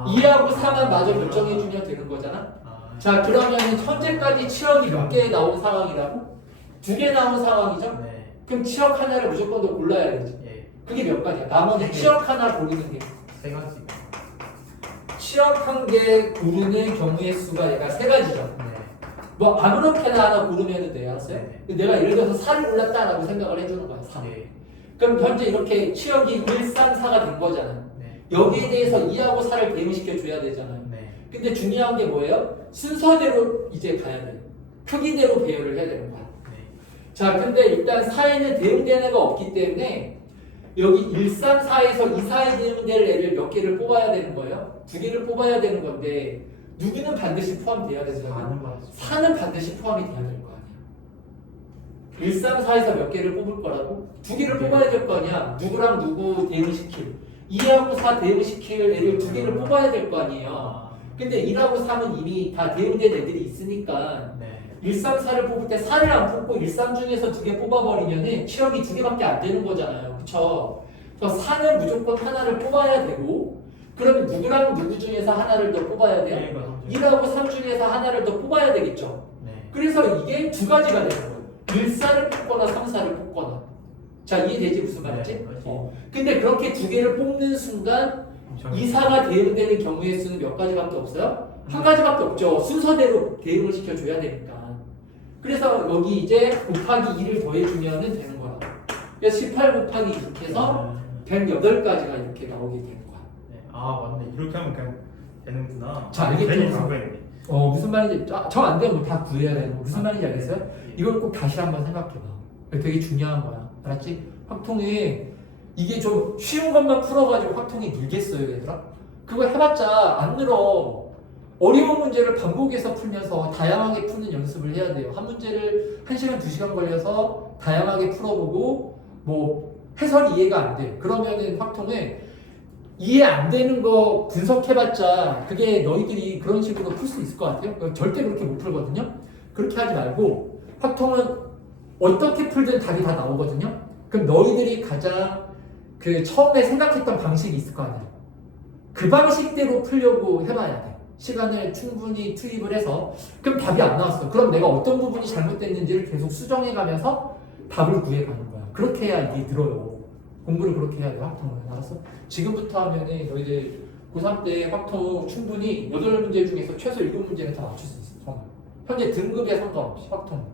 2하고 4만 마저 결정해주면 되는 거잖아? 자, 그러면 현재까지 치역이 몇 개 나온 상황이라고? 2개 나온 상황이죠? 네. 그럼 치역 하나를 무조건 더 골라야 되지. 예. 그게 몇 가지야? 나머지 치역 하나 고르는 게. 세 가지. 치역 한 개 고르는 경우의 수가 얘가 세 가지죠. 네. 뭐 아무렇게나 하나 고르면 돼요. 알았어요? 네. 내가 예를 들어서 4를 골랐다라고 생각을 해주는 거야. 4. 예. 그럼 현재 이렇게 치역이 1, 3, 4가 된 거잖아. 네. 여기에 대해서 2하고 4를 대응시켜 줘야 되잖아요. 네. 근데 중요한 게 뭐예요? 순서대로 이제 가야 돼. 크기대로 배열을 해야 되는 거야. 네. 자, 근데 일단 4에는 대응된 애가 없기 때문에 여기 1, 3, 4에서 2, 4에 대응될 애를 몇 개를 뽑아야 되는 거예요? 2개를 뽑아야 되는 건데 누구는 반드시 포함돼야 되잖아요. 4는 반드시 포함이 돼야 될 거 아니야. 1, 3, 4에서 몇 개를 뽑을 거라고? 2개를 뽑아야 될 거 아니야. 누구랑 누구 대응시킬. 2하고 4 대응시킬 애를 2개를 뽑아야 될 거 아니에요. 근데 1하고 3은 이미 다 대응된 애들이 있으니까 네. 1, 3, 4를 뽑을 때 4를 안 뽑고 1, 3 중에서 2개 뽑아버리면은 치역이 2개밖에 안 되는 거잖아요. 그쵸? 그래서 4는 무조건 하나를 뽑아야 되고 그러면 누구랑 누구 중에서 하나를 더 뽑아야 돼요? 1하고 3 중에서 하나를 더 뽑아야 되겠죠? 네. 그래서 이게 두 가지가 되는 거예요. 1, 4를 뽑거나 3, 4를 뽑거나. 자, 이해되지? 무슨 말인지? 네, 근데 그렇게 2개를 뽑는 순간 2, 4가 대응되는 경우의 수는 몇 가지밖에 없어요? 한 가지밖에 없죠. 순서대로 대응을 시켜줘야 되니까. 그래서 여기 이제 곱하기 2를 더해주면 되는 거야. 그래서 18 곱하기 6 해서 108가지가 이렇게 나오게 되는 거야. 네. 아 맞네. 이렇게 하면 그냥 되는구나. 자, 알겠죠? 괜히 궁금했네. 무슨 말인지 저 안 되면 다 구해야 되는 거. 무슨 말인지 알겠어요? 이걸 꼭 다시 한번 생각해봐. 되게 중요한 거야. 알았지? 확통이 이게 좀 쉬운 것만 풀어가지고 확통이 늘겠어요, 얘들아? 그거 해봤자 안 늘어. 어려운 문제를 반복해서 풀면서 다양하게 푸는 연습을 해야 돼요. 한 문제를 1시간, 2시간 걸려서 다양하게 풀어보고 뭐 해설이 이해가 안 돼. 그러면은 확통은 이해 안 되는 거 분석해봤자 그게 너희들이 그런 식으로 풀 수 있을 것 같아요? 절대 그렇게 못 풀거든요? 그렇게 하지 말고 확통은 어떻게 풀든 답이 다 나오거든요? 그럼 너희들이 가장 그 처음에 생각했던 방식이 있을 거 아니에요? 그 방식대로 풀려고 해봐야 돼. 시간을 충분히 투입을 해서 그럼 답이 안 나왔어. 그럼 내가 어떤 부분이 잘못됐는지를 계속 수정해가면서 답을 구해가는 거야. 그렇게 해야 이게 늘어요. 공부를 그렇게 해야 돼. 확통은. 알았어? 지금부터 하면은 너희들 고3 때 확통 충분히 8문제 중에서 최소 7문제는 다 맞출 수 있어. 정말. 현재 등급에 상관없이 확통.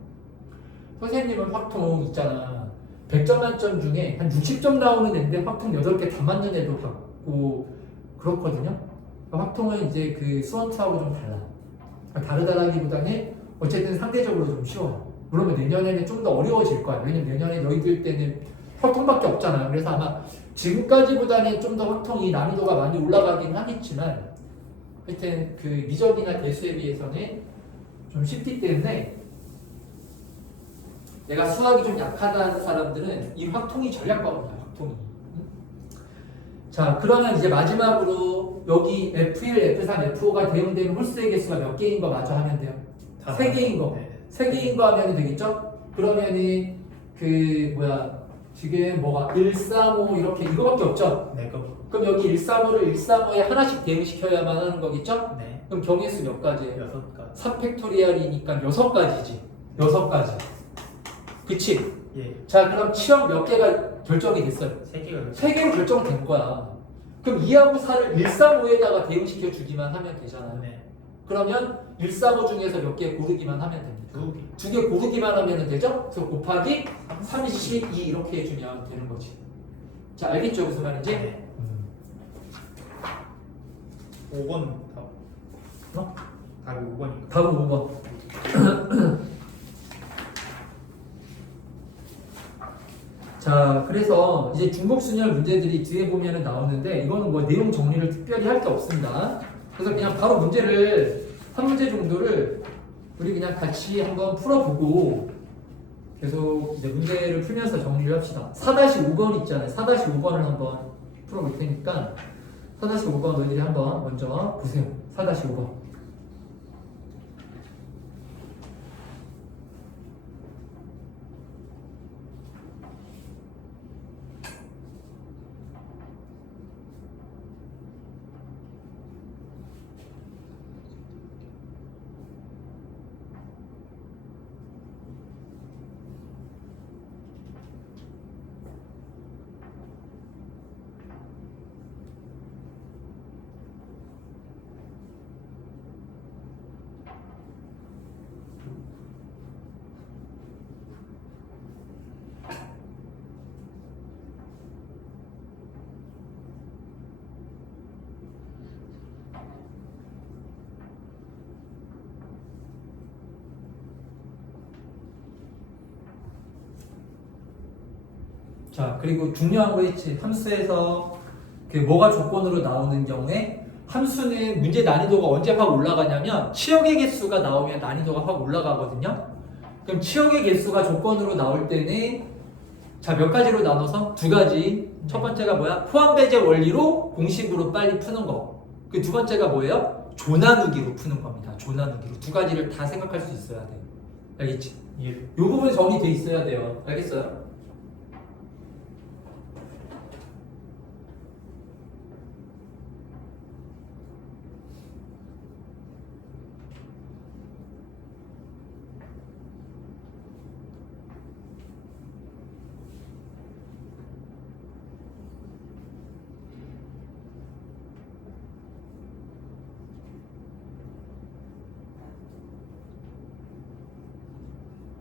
선생님은 확통 있잖아. 100점 만점 중에 한 60점 나오는 애인데 확통 8개 다 맞는 애도 받고 그렇거든요. 확통은 이제 그 수원투하고 좀 달라. 다르다라기보다는 어쨌든 상대적으로 좀 쉬워요. 물론 내년에는 좀 더 어려워질 거야. 왜냐면 내년에 너희들 때는 확통밖에 없잖아요. 그래서 아마 지금까지보다는 좀 더 확통이 난이도가 많이 올라가긴 하겠지만 하여튼 그 미적이나 대수에 비해서는 좀 쉽기 때문에 내가 수학이 좀 약하다는 사람들은 이 확통이 전략과목이야. 확통이. 자, 그러면 이제 마지막으로 여기 F1, F3, F5가 대응되는 홀수의 개수가 몇 개인 거 마저 하면 돼요? 3개인 거. 네. 3개인 거 하면 되겠죠? 그러면은 그 뭐야 지금 뭐가 1, 3, 5 이렇게 이거밖에 없죠? 네, 그럼 여기 1, 3, 5를 1, 3, 5에 하나씩 대응시켜야만 하는 거겠죠? 네. 그럼 경우수 몇 가지예요? 6가지. 3팩토리얼이니까 6가지지. 6가지. 그치? 예. 자, 그럼 치역 몇 개가 결정이 됐어요? 3개가 3개로 결정된 거야. 그럼 2하고 4를 1, 3, 5에다가 대응시켜 주기만 하면 되잖아요. 네. 그러면 1, 3, 5 중에서 몇 개 고르기만 하면 됩니다. 2개. 2개 고르기만 하면 되죠? 그래서 곱하기 32 이렇게 해주면 되는 거지. 자, 알겠죠? 무슨 말인지? 네. 5번 답. 어? 답이 5번인가? 답은 5번. 자, 그래서 이제 중복순열 문제들이 뒤에 보면은 나오는데 이거는 뭐 내용 정리를 특별히 할 게 없습니다. 그래서 그냥 바로 문제를 한 문제 정도를 우리 그냥 같이 한번 풀어보고 계속 이제 문제를 풀면서 정리를 합시다. 4-5번 있잖아요. 4-5번을 한번 풀어볼 테니까 4-5번 너희들이 한번 먼저 보세요. 4-5번. 자, 그리고 중요한 거 있지. 함수에서 그 뭐가 조건으로 나오는 경우에 함수는 문제 난이도가 언제 확 올라가냐면 치역의 개수가 나오면 난이도가 확 올라가거든요. 그럼 치역의 개수가 조건으로 나올 때는 자, 몇 가지로 나눠서? 두 가지. 첫 번째가 뭐야? 포함 배제 원리로 공식으로 빨리 푸는 거. 그 두 번째가 뭐예요? 조 나누기로 푸는 겁니다. 조 나누기로. 두 가지를 다 생각할 수 있어야 돼. 알겠지? 예. 이 부분 정리돼 있어야 돼요. 알겠어요?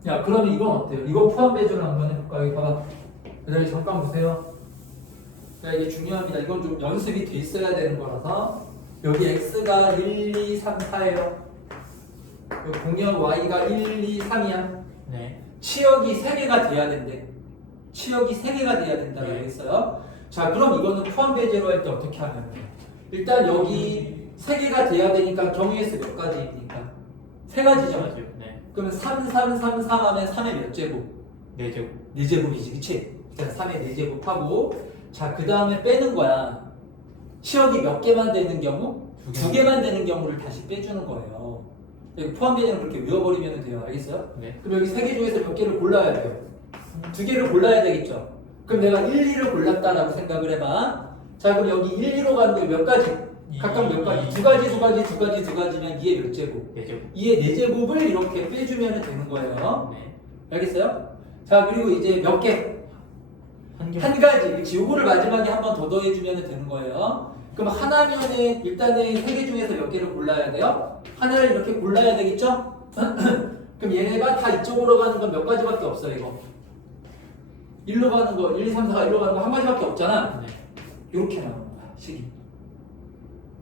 야, 그러면 이건 어때요? 이거 포함 배제를 한번 해볼까? 여기 봐봐. 얘들 잠깐 보세요. 자, 이게 중요합니다. 이건 좀 연습이 돼 있어야 되는 거라서 여기 x가 1, 2, 3, 4예요. 여기 공역 y가 1, 2, 3이야. 네. 치역이 3개가 돼야 된대. 치역이 3개가 돼야 된다고 했어요. 자, 그럼 이거는 포함 배제로 할 때 어떻게 하면 돼요? 일단 여기 3개가 돼야 되니까 경우의 수 몇 가지입니까? 3가지죠. 네. 그러면 3, 3, 3, 3 하면 3의 몇 제곱? 4제곱. 4제곱이지, 그치? 자, 3의 4제곱 하고, 자, 그 다음에 빼는 거야. 치역이 몇 개만 되는 경우? 두 2개만 되는 경우를 다시 빼주는 거예요. 여기 포함 배제는 그렇게 외워버리면 돼요. 알겠어요? 네. 그럼 여기 3개 중에서 몇 개를 골라야 돼요? 2개를 골라야 되겠죠? 그럼 내가 1, 2를 골랐다라고 생각을 해봐. 자, 그럼 여기 1, 2로 가는 게 몇 가지? 각각 몇 가지? 2가지, 2가지, 2가지, 2가지면 2의 몇 제곱? 4제곱. 2의 4제곱을 이렇게 빼주면 되는 거예요. 네. 알겠어요? 자, 그리고 이제 몇 개? 한 개. 한 가지. 그치? 요거를 마지막에 한 번 더 더해주면 되는 거예요. 그럼 하나면은 일단은 3개 중에서 몇 개를 골라야 돼요? 하나를 이렇게 골라야 되겠죠? 그럼 얘네가 다 이쪽으로 가는 건 몇 가지밖에 없어요, 이거. 1로 가는 거, 1, 2, 3, 4가 1로 가는 거 한 가지밖에 없잖아. 네. 이렇게 나오는 거야, 식이.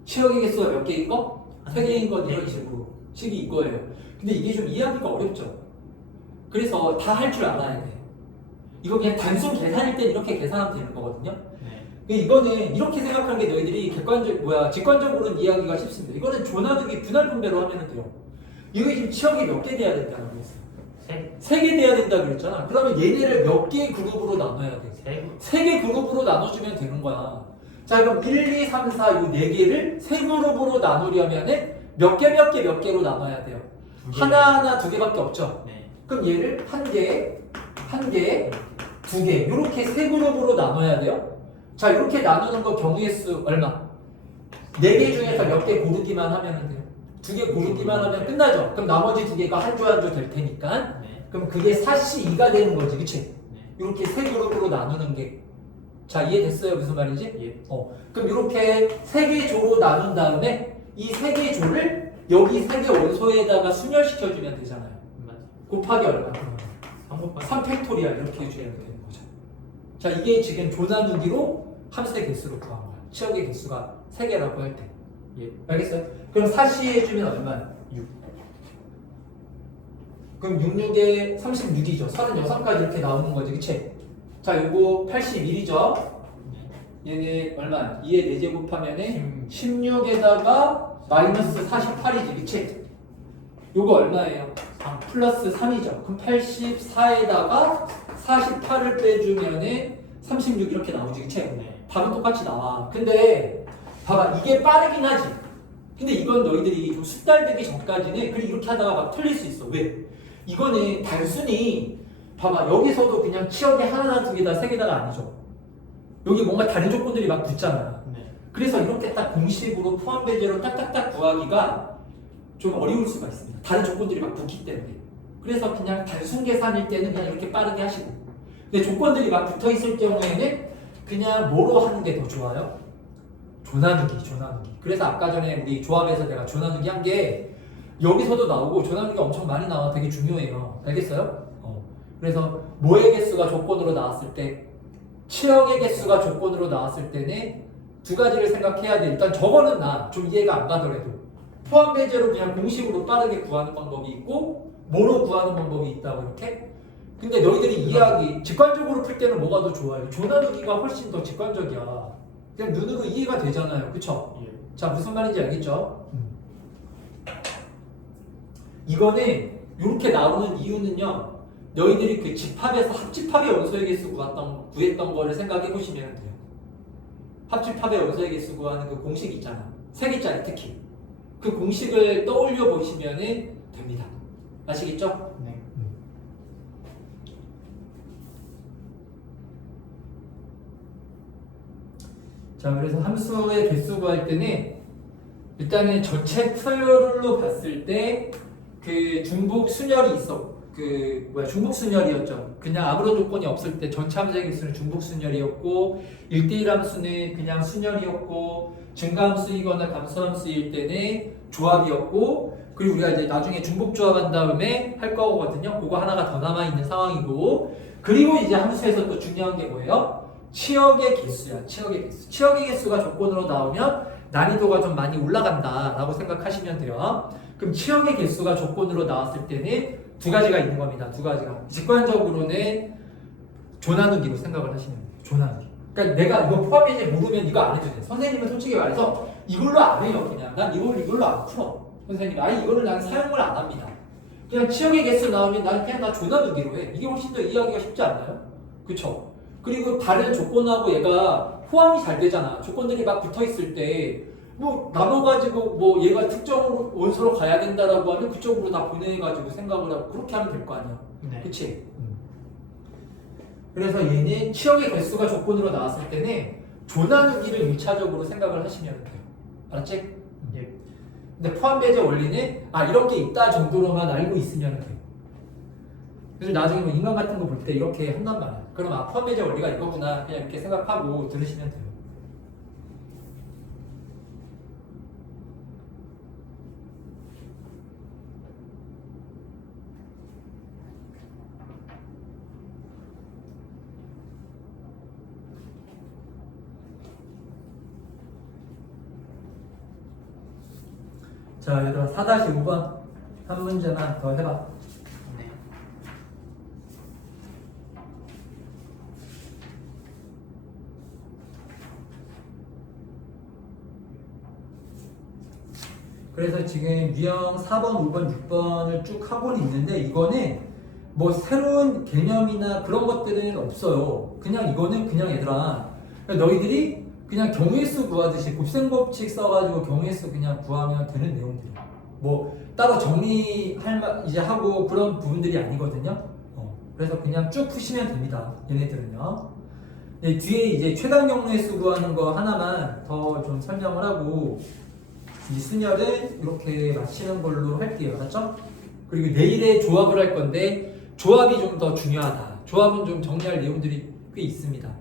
치역의 개수가 몇 개인 거? 3개인 건 이런 식으로 식이 이거예요. 근데 이게 좀 이해하기가 어렵죠. 그래서 다 할 줄 알아야 돼. 이거 그냥 단순 계산일 땐 이렇게 계산하면 되는 거거든요. 네. 근데 이거는 이렇게 생각하는 게 너희들이 직관적으로는 이해하기가 쉽습니다. 이거는 조나누기 분할 분배로 하면 돼요. 이거 지금 치역이 몇 개 돼야 된다고 그랬어요? 3개 돼야 된다고 그랬잖아. 그러면 얘네를 몇 개의 그룹으로 나눠야 돼? 3개 그룹으로 나눠주면 되는 거야. 자, 그럼 1, 2, 3, 4 요 4개를 3그룹으로 나누려면 몇 개로 나눠야 돼요? 하나, 2개밖에 없죠? 네. 그럼 얘를 1개, 2개 이렇게 3그룹으로 나눠야 돼요? 자, 이렇게 나누는 거 경우의 수 얼마? 4개 중에서 몇 개 고르기만 하면 돼요. 2개 고르기만 하면 끝나죠? 그럼 나머지 2개가 한 조 한 조 될 테니까 네. 그럼 그게 4C2가 되는 거지, 그치? 네. 이렇게 3그룹으로 나누는 게. 자, 이해됐어요? 무슨 말인지? 예. 그럼 이렇게 3개 조로 나눈 다음에 이 3개 조를 여기 3개 원소에다가 순열시켜주면 되잖아요. 맞아. 곱하기 얼마? 3곱하기 3팩토리얼 이렇게 해주면 되는 거죠. 자, 이게 지금 조 나누기로 함수의 개수로 구한 거야. 치역의 개수가 3개라고 할 때. 예. 알겠어요? 그럼 4C 해주면 얼마야? 6. 그럼 66에 36이죠. 36까지 이렇게 나오는 거지, 그치? 자, 요거 81이죠. 얘네 얼마? 2에 4제 곱하면은 16에다가 마이너스 48이지, 그치? 요거 얼마예요? 3. 플러스 3이죠. 그럼 84에다가 48을 빼주면은 36 이렇게 나오지, 그치? 네. 답은 똑같이 나와. 근데 봐봐, 이게 빠르긴 하지. 근데 이건 너희들이 좀 숙달되기 전까지는 그리고 이렇게 하다가 막 틀릴 수 있어. 왜? 이거는 단순히 봐봐, 여기서도 그냥 치역이 하나, 2개다, 3개다가 아니죠. 여기 뭔가 다른 조건들이 막 붙잖아. 네. 그래서 이렇게 딱 공식으로 포함 배제로 딱딱딱 구하기가 좀 어려울 수가 있습니다. 다른 조건들이 막 붙기 때문에. 그래서 그냥 단순 계산일 때는 그냥 이렇게 빠르게 하시고. 근데 조건들이 막 붙어 있을 경우에는 그냥 뭐로 하는 게 더 좋아요? 조나누기. 그래서 아까 전에 우리 조합에서 내가 조나누기 한 게 여기서도 나오고 조나누기가 엄청 많이 나와. 되게 중요해요. 알겠어요? 그래서 뭐의 개수가 조건으로 나왔을 때, 치역의 개수가 조건으로 나왔을 때는 두 가지를 생각해야 돼. 일단 저거는 좀 이해가 안 가더라도 포함 배제로 그냥 공식으로 빠르게 구하는 방법이 있고 뭐로 구하는 방법이 있다고 이렇게. 근데 너희들이 이해하기 직관적으로 풀 때는 뭐가 더 좋아요? 조나누기가 훨씬 더 직관적이야. 그냥 눈으로 이해가 되잖아요, 그쵸? 예. 자, 무슨 말인지 알겠죠? 이거는 이렇게 나오는 이유는요. 너희들이 그 집합에서 합집합의 원소의 개수 구했던 거를 생각해 보시면 돼요. 합집합의 원소의 개수 구하는 그 공식 있잖아. 세 개짜리 특히. 그 공식을 떠올려 보시면 됩니다. 아시겠죠? 네. 자, 그래서 함수의 개수 구할 때는 일단은 전체 풀로 봤을 때 그 중복 순열이 중복 순열이었죠. 그냥 아무런 조건이 없을 때 전체 함수의 개수는 중복 순열이었고 1대1 함수는 그냥 순열이었고 증가함수이거나 감소함수일 때는 조합이었고 그리고 우리가 이제 나중에 중복 조합한 다음에 할 거거든요. 그거 하나가 더 남아 있는 상황이고 그리고 이제 함수에서 또 중요한 게 뭐예요? 치역의 개수야. 치역의 개수. 치역의 개수가 조건으로 나오면 난이도가 좀 많이 올라간다라고 생각하시면 돼요. 그럼 치역의 개수가 조건으로 나왔을 때는 두 가지가 있는 겁니다. 두 가지가. 직관적으로는 조나누기로 생각을 하시면 돼요. 조나누기. 그러니까 내가 이거 포함이지 모르면 이거 안 해도 돼. 선생님은 솔직히 말해서 이걸로 안 해요. 그냥 난 이걸로 안 풀어. 선생님, 아니 이거를 난 사용을 안 합니다. 그냥 치역의 개수 나오면 난 그냥 다 조나누기로 해. 이게 훨씬 더 이해하기가 쉽지 않나요? 그쵸? 그리고 다른 조건하고 얘가 포함이 잘 되잖아. 조건들이 막 붙어 있을 때 뭐 나눠가지고 뭐 얘가 특정 원소로 가야 된다라고 하면 그쪽으로 다 보내가지고 생각을 하고 그렇게 하면 될 거 아니야. 네. 그치? 그래서 얘는 치역의 개수가 조건으로 나왔을 때는 조나누기를 1차적으로 생각을 하시면 돼요. 알았지? 예. 근데 포함배제 원리는 이런 게 있다 정도로만 알고 있으면 돼요. 그래서 나중에 뭐 인간 같은 거 볼 때 이렇게 한단 말이야. 그럼 포함배제 원리가 이거구나 그냥 이렇게 생각하고 들으시면 돼요. 자, 얘들아 4-5번 한 문제만 더 해봐. 네. 그래서 지금 유형 4번, 5번, 6번을 쭉 하고는 있는데 이거는 뭐 새로운 개념이나 그런 것들은 없어요. 그냥 이거는 그냥 얘들아 너희들이 그냥 경우의 수 구하듯이 곱셈법칙 써가지고 경우의 수 그냥 구하면 되는 내용들이야. 뭐 따로 정리할 이제 하고 그런 부분들이 아니거든요. 그래서 그냥 쭉 푸시면 됩니다. 얘네들은요. 네, 뒤에 이제 최단 경우의 수 구하는 거 하나만 더 좀 설명을 하고 이 순열은 이렇게 마치는 걸로 할게요. 알았죠? 그리고 내일에 조합을 할 건데 조합이 좀 더 중요하다. 조합은 좀 정리할 내용들이 꽤 있습니다.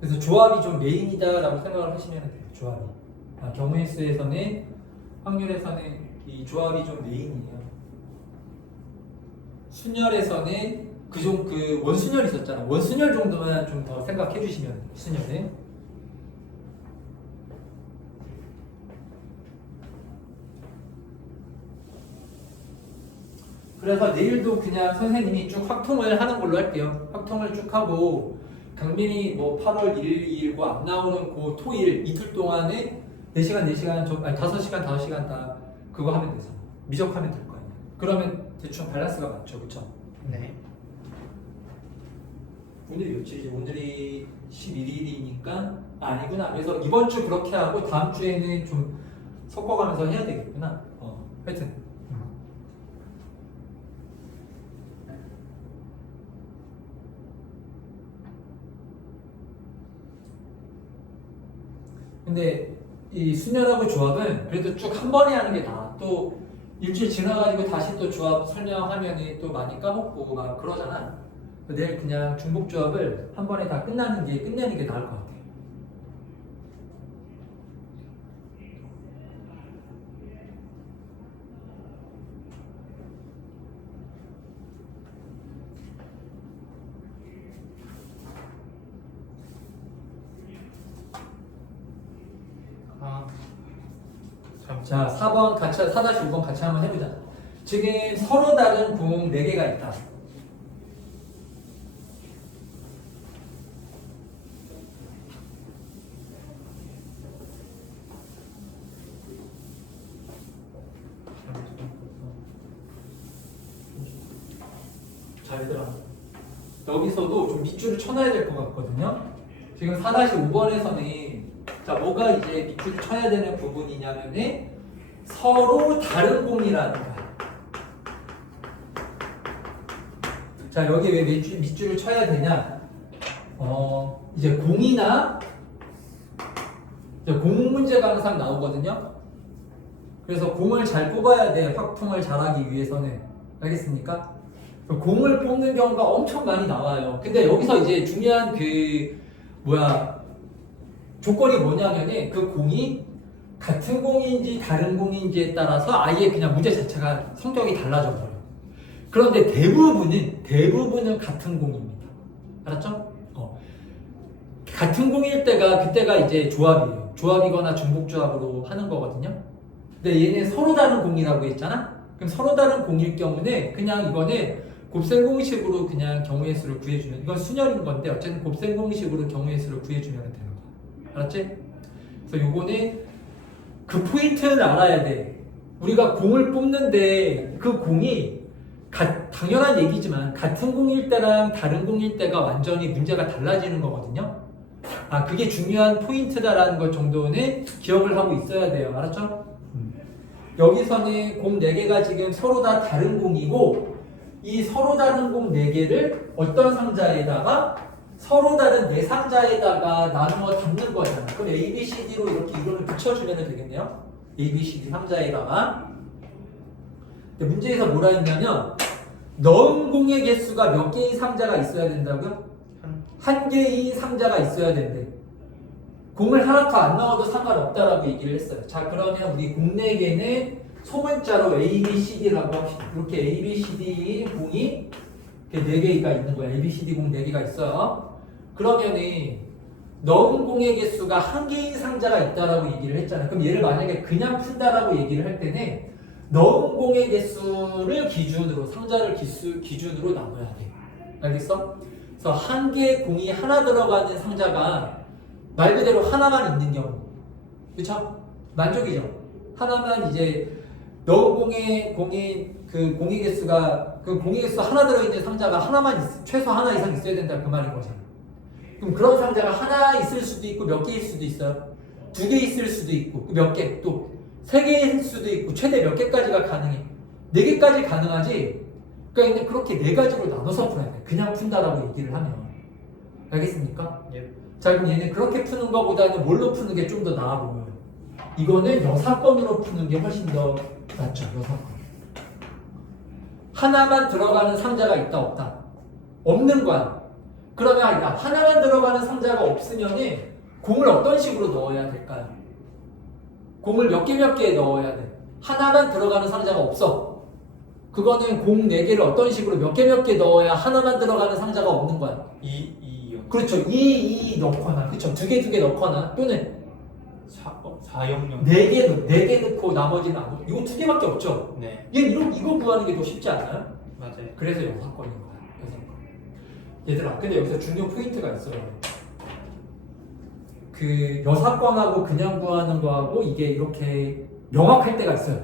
그래서 조합이 좀 메인이다라고 생각을 하시면 돼요. 조합이. 경우의 수에서는 확률에서는 이 조합이 좀 메인이에요. 순열에서는 그 원순열 있었잖아. 원순열 정도만 좀 더 생각해 주시면 돼요. 순열은. 그래서 내일도 그냥 선생님이 쭉 확통을 하는 걸로 할게요. 확통을 쭉 하고 강민이 뭐 8월 1일, 2일고 안 나오는 그 토일 이틀 동안에 4시간, 5시간, 5시간 다 그거 하면 되잖아. 미적하면 될 거 아니야. 그러면 대충 밸런스가 맞죠, 그쵸? 네. 오늘이 며칠이지? 오늘이 11일이니까 아니구나. 그래서 이번 주 그렇게 하고 다음 주에는 좀 섞어가면서 해야 되겠구나. 하여튼 근데 이 순열하고 조합은 그래도 쭉 한 번에 하는 게 나아. 또 일주일 지나가지고 다시 또 조합 설명하면 또 많이 까먹고 막 그러잖아. 내일 그냥 중복 조합을 한 번에 다 끝내는 게 나을 것 같아. 자, 4번 같이 4-5번 같이 한번 해보자. 지금 서로 다른 구멍 4개가 있다. 자, 얘들아. 여기서도 좀 밑줄을 쳐놔야 될 것 같거든요. 지금 4-5번에서는 자, 뭐가 이제 밑줄을 쳐야 되는 부분이냐면은 서로 다른 공이라는 거야. 자, 여기 왜 밑줄을 쳐야 되냐? 이제 공이나 이제 공 문제가 항상 나오거든요. 그래서 공을 잘 뽑아야 돼. 확풍을 잘하기 위해서는. 알겠습니까? 공을 뽑는 경우가 엄청 많이 나와요. 근데 여기서 이제 중요한 조건이 뭐냐면은 그 공이 같은 공인지 다른 공인지에 따라서 아예 그냥 문제 자체가 성격이 달라져 버려요. 그런데 대부분은 같은 공입니다. 알았죠? 같은 공일 때가 그때가 이제 조합이에요. 조합이거나 중복조합으로 하는 거거든요. 근데 얘는 서로 다른 공이라고 했잖아? 그럼 서로 다른 공일 경우는 그냥 이거는 곱셈공식으로 그냥 경우의 수를 구해주면, 이건 순열인 건데 어쨌든 곱셈공식으로 경우의 수를 구해주면 되는 거야. 알았지? 그래서 요거는 그 포인트는 알아야 돼. 우리가 공을 뽑는데 그 공이 당연한 얘기지만 같은 공일 때랑 다른 공일 때가 완전히 문제가 달라지는 거거든요. 그게 중요한 포인트다라는 것 정도는 기억을 하고 있어야 돼요. 알았죠? 여기서는 공 4개가 지금 서로 다 다른 공이고, 이 서로 다른 공 4개를 어떤 상자에다가 서로 다른 4상자에다가 나누어 담는 거잖아. 그럼 A, B, C, D로 이렇게 이론을 붙여주면 되겠네요. A, B, C, D 상자에다가. 근데 문제에서 뭐라 했냐면 넣은 공의 개수가 몇 개의 상자가 있어야 된다고요? 한 개의 상자가 있어야 된대. 공을 하나 더 안 넣어도 상관없다라고 얘기를 했어요. 자, 그러면 우리 공 4개는 소문자로 A, B, C, D라고 합시다. 이렇게 A, B, C, D 공이 이렇게 4개가 있는 거야. A, B, C, D 공 4개가 있어요. 그러면은 넣은 공의 개수가 한 개인 상자가 있다라고 얘기를 했잖아요. 그럼 얘를 만약에 그냥 푼다라고 얘기를 할 때는 넣은 공의 개수를 기준으로, 상자를 기준으로 나눠야 돼. 알겠어? 그래서 한 개의 공이 하나 들어가는 상자가 말 그대로 하나만 있는 경우, 그쵸? 만족이죠? 하나만 이제 넣은 공의 개수가 그 공의 개수 하나 들어있는 상자가 최소 하나 이상 있어야 된다 그 말인 거잖아. 그럼 그런 상자가 하나 있을 수도 있고 몇 개일 수도 있어요. 2개 있을 수도 있고 몇 개, 또 3개일 수도 있고 최대 몇 개까지가 가능해. 4개까지 가능하지. 그러니까 그렇게 4가지로 나눠서 풀어야 돼. 그냥 푼다라고 얘기를 하면. 알겠습니까? 예. 자, 그럼 얘는 그렇게 푸는 것보다는 뭘로 푸는 게 좀 더 나아 보여요. 이거는 여사건으로 푸는 게 훨씬 더 낫죠. 여사건. 하나만 들어가는 상자가 있다 없다? 없는 거야. 그러면 하나만 들어가는 상자가 없으면은 공을 어떤 식으로 넣어야 될까요? 공을 몇 개 넣어야 돼. 하나만 들어가는 상자가 없어. 그거는 공 4개를 어떤 식으로 몇 개 넣어야 하나만 들어가는 상자가 없는 거야. 2요. 그렇죠. 2 넣거나, 그렇죠. 2개 넣거나, 또는 400. 4개 넣고 나머지는 안 넣고. 이거 2개밖에 없죠. 네. 얘는 이거 구하는 게 더 쉽지 않아요? 맞아요. 그래서 여사건인 거야. 여사건. 얘들아, 근데 여기서 중요 포인트가 있어요. 그 여사건하고 그냥 구하는 거하고 이게 이렇게 명확할 때가 있어요.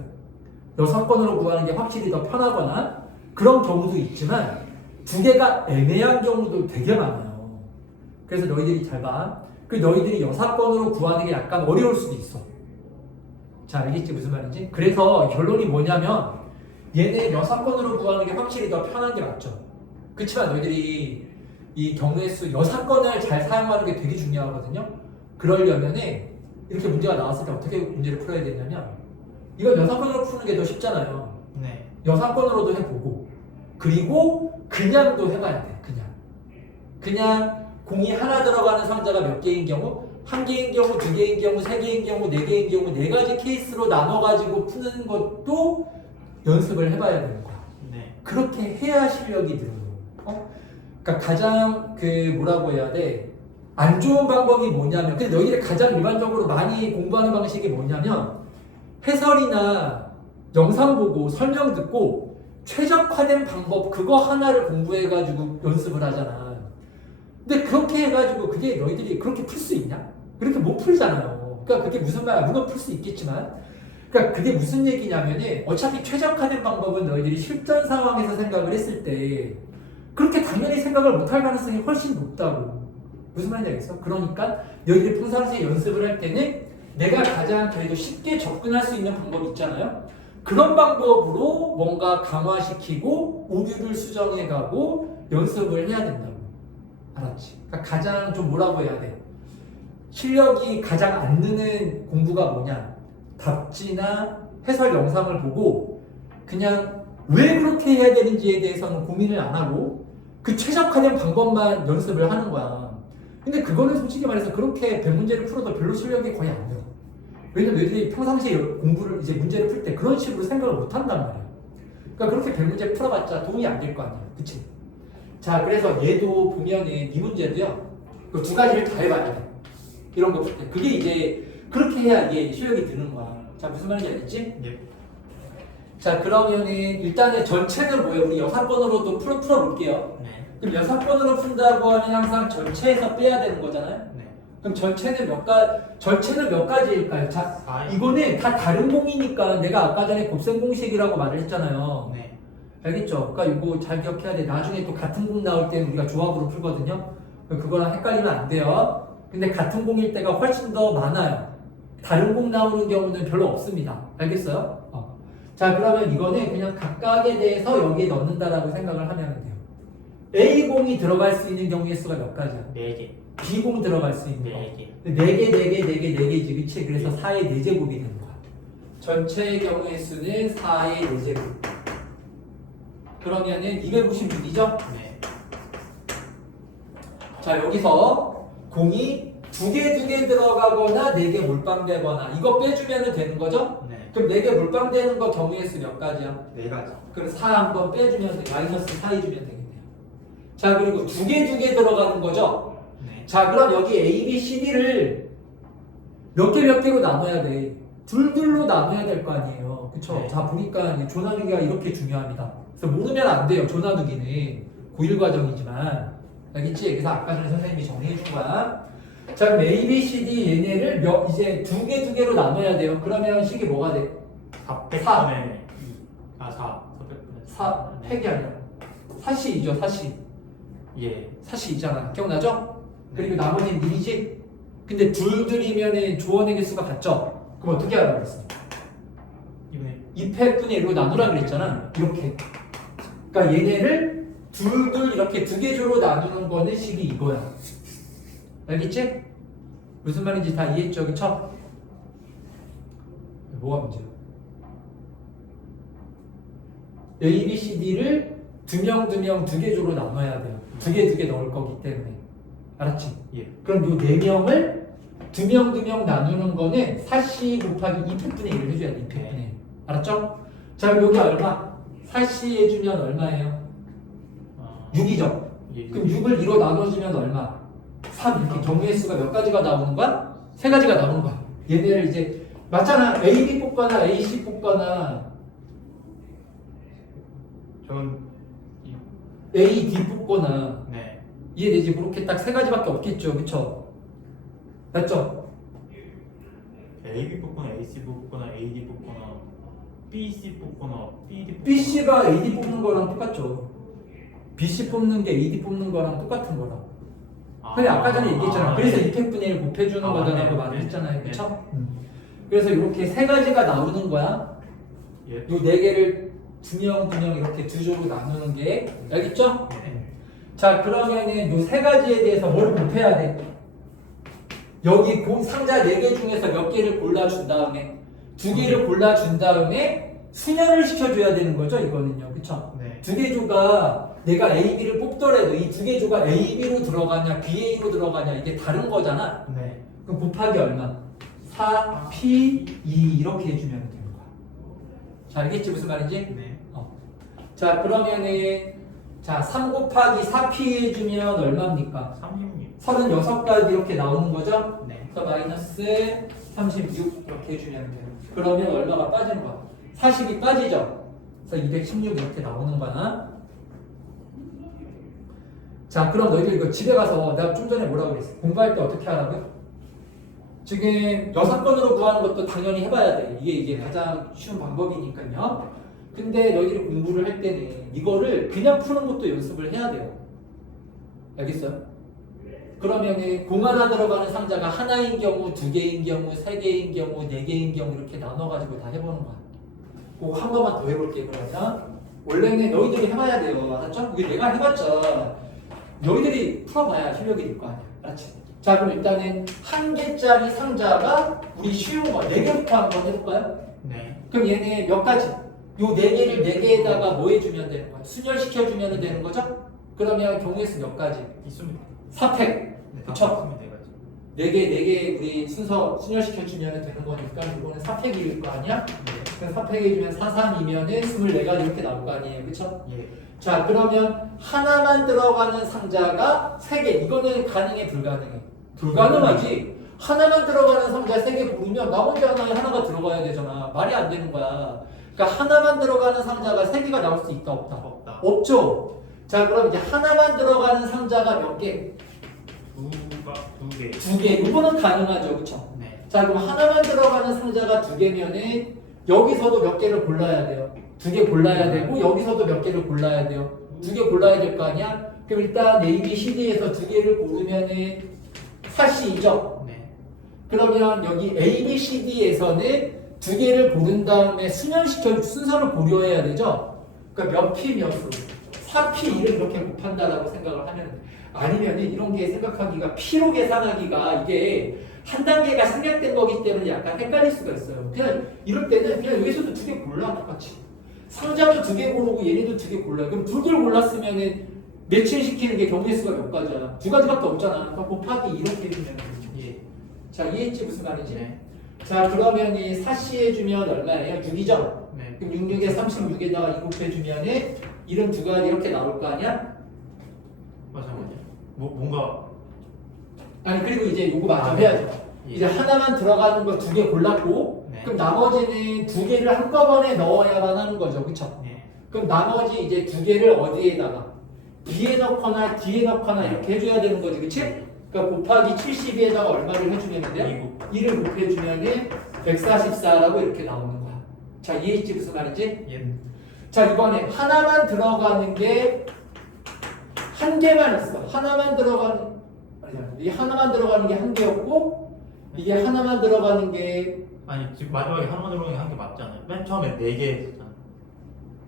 여사건으로 구하는 게 확실히 더 편하거나 그런 경우도 있지만 2개가 애매한 경우도 되게 많아요. 그래서 너희들이 잘 봐. 그 너희들이 여사건으로 구하는 게 약간 어려울 수도 있어. 자, 알겠지 무슨 말인지? 그래서 결론이 뭐냐면 얘는 여사건으로 구하는 게 확실히 더 편한 게 맞죠. 그렇지만 너희들이 이 경우의 수 여사건을 잘 사용하는 게 되게 중요하거든요. 그러려면은 이렇게 문제가 나왔을 때 어떻게 문제를 풀어야 되냐면 이건 여사건으로 푸는 게 더 쉽잖아요. 네. 여사건으로도 해보고 그리고 그냥도 해봐야 돼. 그냥 공이 하나 들어가는 상자가 몇 개인 경우, 1개인 경우, 2개인 경우, 3개인 경우, 4개인 경우 4가지 케이스로 나눠가지고 푸는 것도 연습을 해봐야 되는 거야. 네. 그렇게 해야 실력이 늘어요. 그러니까 가장 뭐라고 해야 돼? 안 좋은 방법이 뭐냐면, 근데 너희들이 가장 일반적으로 많이 공부하는 방식이 뭐냐면 해설이나 영상 보고 설명 듣고 최적화된 방법 그거 하나를 공부해가지고 연습을 하잖아. 근데 그렇게 해가지고 그게 너희들이 그렇게 풀 수 있냐? 그렇게 못 풀잖아요. 그러니까 그게 무슨 말이야? 물론 풀 수 있겠지만, 그러니까 그게 무슨 얘기냐면은 어차피 최적화된 방법은 너희들이 실전 상황에서 생각을 했을 때 그렇게 당연히 생각을 못할 가능성이 훨씬 높다고. 무슨 말인지 알겠어? 그러니까 너희들이 평상시에 연습을 할 때는 내가 가장 그래도 쉽게 접근할 수 있는 방법이 있잖아요. 그런 방법으로 뭔가 강화시키고 오류를 수정해가고 연습을 해야 된다고. 알았지? 그러니까 가장 좀 뭐라고 해야 돼? 실력이 가장 안 느는 공부가 뭐냐? 답지나 해설 영상을 보고 그냥 왜 그렇게 해야 되는지에 대해서는 고민을 안 하고 그 최적화된 방법만 연습을 하는 거야. 근데 그거는 솔직히 말해서 그렇게 100문제를 풀어도 별로 실력이 거의 안 돼요. 왜냐면 너희들이 평상시에 공부를 이제 문제를 풀 때 그런 식으로 생각을 못 한단 말이야. 그러니까 그렇게 100문제 풀어봤자 도움이 안 될 거 아니야. 그치? 자, 그래서 얘도 보면은 이 문제도요. 그 두 가지를 다 해봐야 돼. 이런 거 풀 때. 그게 이제 그렇게 해야 이게 실력이 드는 거야. 자, 무슨 말인지 알겠지? 예. 자, 그러면은 일단은 전체는 뭐예요? 우리 6번으로도 풀어볼게요. 네. 그럼 6번으로 푼다고 하면 항상 전체에서 빼야 되는 거잖아요? 네. 그럼 전체는 몇 가지일까요? 자, 이거는 다 다른 공이니까 내가 아까 전에 곱셈 공식이라고 말을 했잖아요. 네. 알겠죠? 그러니까 이거 잘 기억해야 돼. 나중에 또 같은 공 나올 때는 우리가 조합으로 풀거든요. 그거랑 헷갈리면 안 돼요. 근데 같은 공일 때가 훨씬 더 많아요. 다른 공 나오는 경우는 별로 없습니다. 알겠어요? 자, 그러면 이거는 그냥 각각에 대해서 여기에 넣는다라고 생각을 하면 돼요. A공이 들어갈 수 있는 경우의 수가 몇 가지야? 4개. B공 들어갈 수 있는 거. 4개. 4개지, 그치? 그래서 4의 4제곱이 되는 거야. 전체의 경우의 수는 4의 4제곱. 그러면은 256이죠? 네. 자, 여기서 공이 2개 들어가거나 4개 몰빵되거나 이거 빼주면 되는 거죠? 네. 그럼 4개 몰빵되는 거 경우의 수 몇 가지야? 4가지. 그럼 4 한번 빼주면 돼. 마이너스 4 해주면 되겠네요. 자, 그리고 2개 들어가는 거죠? 네. 자, 그럼 여기 A, B, C, D를 몇 개로 나눠야 돼. 둘로 나눠야 될 거 아니에요. 그쵸? 네. 자, 보니까 이 조나누기가 이렇게 중요합니다. 그래서 모르면 안 돼요. 조나누기는 고1 과정이지만. 알겠지? 그래서 아까 전에 선생님이 정리해 준 거야. 자, 그럼 A, B, C, D 얘네를 이제 2개로 나눠야 돼요. 그러면 식이 뭐가 돼? 400분의 2. 4. 400분의 4, 팩이 아니라 사시이죠, 사시. 예. 사시이잖아. 기억나죠? 그리고 나머지는 1이지? 근데 둘이면은 조원의 개수가 같죠? 그럼 어떻게 하라고 그랬어? 이번에 2팩분의 1로 나누라 그랬잖아. 이렇게. 그러니까 얘네를 둘 이렇게 2개 조로 나누는 거는 식이 이거야. 알겠지? 무슨 말인지 다 이해했죠? 그쵸? 뭐가 문제야? A, B, C, D를 2명 2개 조로 나눠야 돼요. 2개 넣을 거기 때문에. 알았지? 예. 그럼 요 4명을 2명 나누는 거는 4C 곱하기 2팩분의 1을 해줘야 돼. 2팩분의 1. 알았죠? 자, 그럼 여기 얼마? 4C 해주면 얼마예요? 6이죠? 예. 그럼 6을 2로 나눠주면 얼마? 3. 이렇게 경우의 수가 몇 가지가 나오는 거야? 3가지가 나오는 거야. 얘네를 이제 맞잖아. A, B 뽑거나 A, C 뽑거나 전 A, D 뽑거나 네. 이해되지? 그렇게 딱 3가지밖에 없겠죠. 그쵸? 맞죠? AB 뽑거나 AC 뽑거나 AD 뽑거나 BC 뽑거나 BD 뽑거나 BC가 AD 뽑는 거랑 똑같죠. BC 뽑는 게 AD 뽑는 거랑 똑같은 거라. 근데 아까 전에 얘기했잖아. 그래서 네. 2팩분의 1 곱해주는 아, 거다라고 네. 말을 네. 했잖아요. 네. 그쵸? 그래서 이렇게 3가지가 나오는 거야. 예. 요 4개를 2명 이렇게 2조로 나누는 게 알겠죠? 네. 자, 그러면은 요 3가지에 대해서 뭘 곱해야 돼? 여기 상자 4개 중에서 몇 개를 골라준 다음에 2개를 골라준 다음에 순혈을 시켜줘야 되는 거죠, 이거는요. 그쵸? 네. 2개 조가 내가 A, B를 뽑더라도 이 2개 조가 A, B로 들어가냐 BA로 들어가냐 이게 다른 거잖아. 네. 그럼 곱하기 얼마? 4, P, 2 이렇게 해주면 되는 거야. 자, 알겠지 무슨 말인지? 네. 자, 그러면은 자, 3 곱하기 4P 해주면 얼마입니까? 36. 36가지 이렇게 나오는 거죠? 네. 그래서 마이너스 36 이렇게 해주면 돼요. 그러면 얼마가 빠지는 거야? 40이 빠지죠? 그래서 216 이렇게 나오는 거나. 자, 그럼 너희들 이거 집에 가서 내가 좀 전에 뭐라고 그랬어? 공부할 때 어떻게 하라고요? 지금 6번으로 구하는 것도 당연히 해봐야 돼. 이게 가장 쉬운 방법이니까요. 근데 너희들이 공부를 할 때는 이거를 그냥 푸는 것도 연습을 해야 돼요. 알겠어요? 그러면은 공 하나 들어가는 상자가 하나인 경우, 두 개인 경우, 세 개인 경우, 네 개인 경우 이렇게 나눠가지고 다 해보는 거야. 그거 한 번만 더 해볼게. 그러면 원래는 너희들이 해봐야 돼요. 알았죠? 이게 내가 해봤자 너희들이 풀어봐야 실력이 될 거 아니야. 알았지? 자, 그럼 일단은 한 개짜리 상자가 우리 쉬운 거 4개부터 한번 해볼까요? 네. 그럼 얘네 몇 가지? 요 4개를 4개에다가 뭐 해주면 되는 거야? 순열시켜주면 되는 거죠? 그러면 경우의 수 몇 가지? 있습니다. 4팩. 네, 다 그쵸? 있으면 돼가지고. 4개 우리 순서 순열시켜주면 되는 거니까 이거는 4팩일 거 아니야? 네. 그럼 4팩해주면 4, 3이면은 24가지 이렇게 나올 거 아니에요. 그쵸? 예. 자, 그러면 하나만 들어가는 상자가 3개. 이거는 가능해, 불가능해? 불가능하지. 하나만 들어가는 상자 3개 고르면 나머지 하나가 들어가야 되잖아. 말이 안 되는 거야. 그러니까 하나만 들어가는 상자가 3개가 나올 수 있다, 없다? 없다. 없죠. 자, 그럼 이제 하나만 들어가는 상자가 몇 개? 두 개. 2개. 이거는 가능하죠, 그쵸? 네. 자, 그럼 하나만 들어가는 상자가 2개면은 여기서도 몇 개를 골라야 돼요. 2개 골라야 되고 여기서도 몇 개를 골라야 돼요. 2개 골라야 될 거 아니야? 그럼 일단 A, B, C, D에서 2개를 고르면은 4C이죠. 네. 그러면 여기 A, B, C, D에서는 2개를 고른 다음에 순환시켜 순서를 고려해야 되죠. 그러니까 몇 P 몇으로 4P 1을 이렇게 곱한다라고 생각을 하면 돼. 아니면 이런 게 생각하기가 P로 계산하기가 이게 한 단계가 생략된 거기 때문에 약간 헷갈릴 수가 있어요. 그냥 이럴 때는 그냥 여기서도 2개 골라 똑같이. 상자도 2개 고르고 얘네도 2개 골라. 그럼 2개를 골랐으면은 매칭시키는 게 경우의 수가 몇 가지야? 2가지밖에 없잖아. 그러니까 곱하기 이렇게 해주면 되죠. 예. 자, 이해했지 무슨 말인지? 네. 자, 그러면 이 4C 해주면 얼마예요? 6이죠? 네. 그럼 66에 36에다가 2 곱해주면은 이런 2가지 이렇게 나올 거 아니야? 잠깐만요. 뭔가 아니 그리고 이제 요거 맞춰 아, 해야죠. 예. 이제 하나만 들어가는 거 2개 골랐고 네. 그럼 나머지는 2개를 한꺼번에 넣어야만 하는 거죠. 그쵸? 네. 그럼 나머지 이제 2개를 어디에다가 B에 넣거나 D에 넣거나 이렇게 해줘야 되는 거지. 그치? 그러니까 곱하기 72에다가 얼마를 해주면 돼요? 2를 곱해주면은 144라고 이렇게 나오는 거야. 자, 이해했지 무슨 말인지? 예. 자, 이번에 하나만 들어가는 게 한 개만 있어. 하나만 들어가는 이 하나만 들어가는 게 한 개였고 이게 하나만 들어가는 게 아니 지금 마지막에 하나만 들어가는 게 한 개 맞잖아요. 맨 처음에 4개 했었잖아요.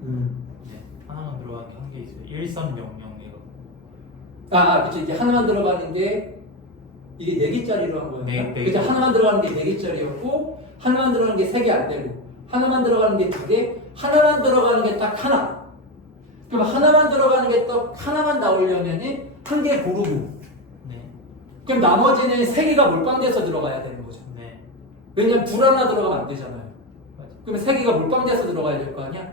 네. 하나만 들어가는 게 한 개 있어요. 1300 이거. 그치. 이게 하나만 들어가는 게 이게 4개짜리로 한 거였나? 네, 네. 그치. 하나만 들어가는 게 4개짜리였고 하나만 들어가는 게 3개 안 되고 하나만 들어가는 게 2개 하나만 들어가는 게 딱 하나. 그럼 하나만 들어가는 게 딱 하나만 나오려면은 한 개 고르고 네. 그럼 나머지는 3개가 몰빵돼서 들어가야 되는 거죠. 네. 왜냐면 둘 하나 들어가면 안 되잖아요. 맞아. 그러면 3개가 몰빵돼서 들어가야 될 거 아니야?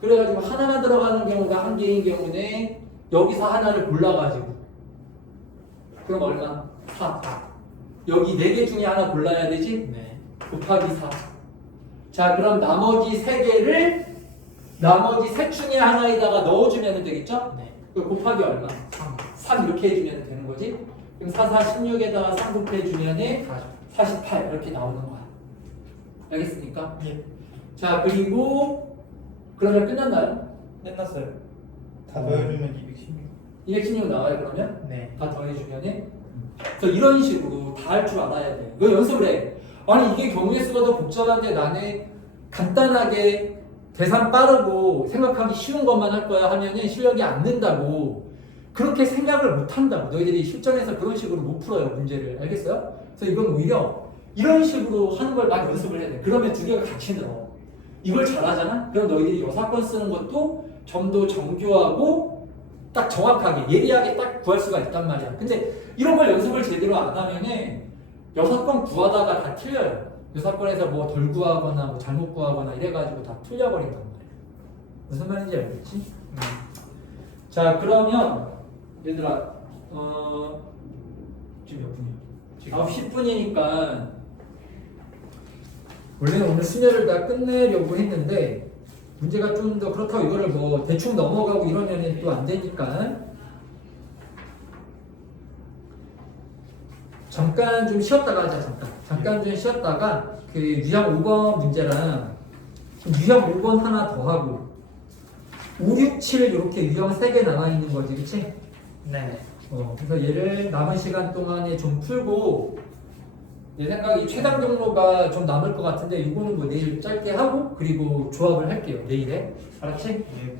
그래가지고 하나만 들어가는 경우가 한 개인 경우는 여기서 하나를 골라가지고 그럼 얼마? 4. 여기 4개 중에 하나 골라야 되지? 네. 곱하기 4. 자, 그럼 나머지 3개를 나머지 셋 중에 하나에다가 넣어주면 되겠죠? 네. 그 곱하기 얼마? 3 이렇게 해주면 되는 거지? 그럼 4, 4, 16에다가 3 곱해주면 48 이렇게 나오는 거야. 알겠습니까? 예. 자, 그리고 그러면 끝났나요? 끝났어요. 다 더해주면 216. 216 나와요 그러면? 네. 다 더해주면은? 그래서 이런 식으로 다 할 줄 알아야 돼. 이거 연습을 해. 아니 이게 경우의 수가 더 복잡한데 나는 간단하게 계산 빠르고 생각하기 쉬운 것만 할 거야 하면은 실력이 안 는다고. 그렇게 생각을 못 한다고. 너희들이 실전에서 그런 식으로 못 풀어요 문제를. 알겠어요? 그래서 이건 오히려 이런 식으로 하는 걸 막 연습을 해야 돼. 그러면 2개가 같이 늘어. 이걸 잘하잖아? 그럼 너희들이 여사건 쓰는 것도 좀 더 정교하고 딱 정확하게 예리하게 딱 구할 수가 있단 말이야. 근데 이런 걸 연습을 제대로 안 하면은 여사건 구하다가 다 틀려요. 여사건에서 뭐 덜 구하거나 뭐 잘못 구하거나 이래가지고 다 틀려버린단 말이야. 무슨 말인지 알겠지? 자, 그러면 얘들아 지금 몇 분이야? 지금 10분이니까 원래는 오늘 수녀를 다 끝내려고 했는데 문제가 좀 더 그렇다고 이거를 뭐 대충 넘어가고 이러면은 또 안 되니까 잠깐 좀 쉬었다가 하자. 잠깐 좀 쉬었다가 그 유형 5번 문제랑 유형 5번 하나 더 하고 5, 6, 7 이렇게 유형 3개 남아있는 거지, 그치? 네. 그래서 얘를 남은 시간 동안에 좀 풀고 내 생각에 최단 경로가 좀 남을 것 같은데 이거는 뭐 내일 짧게 하고 그리고 조합을 할게요, 내일에. 알았지? 예.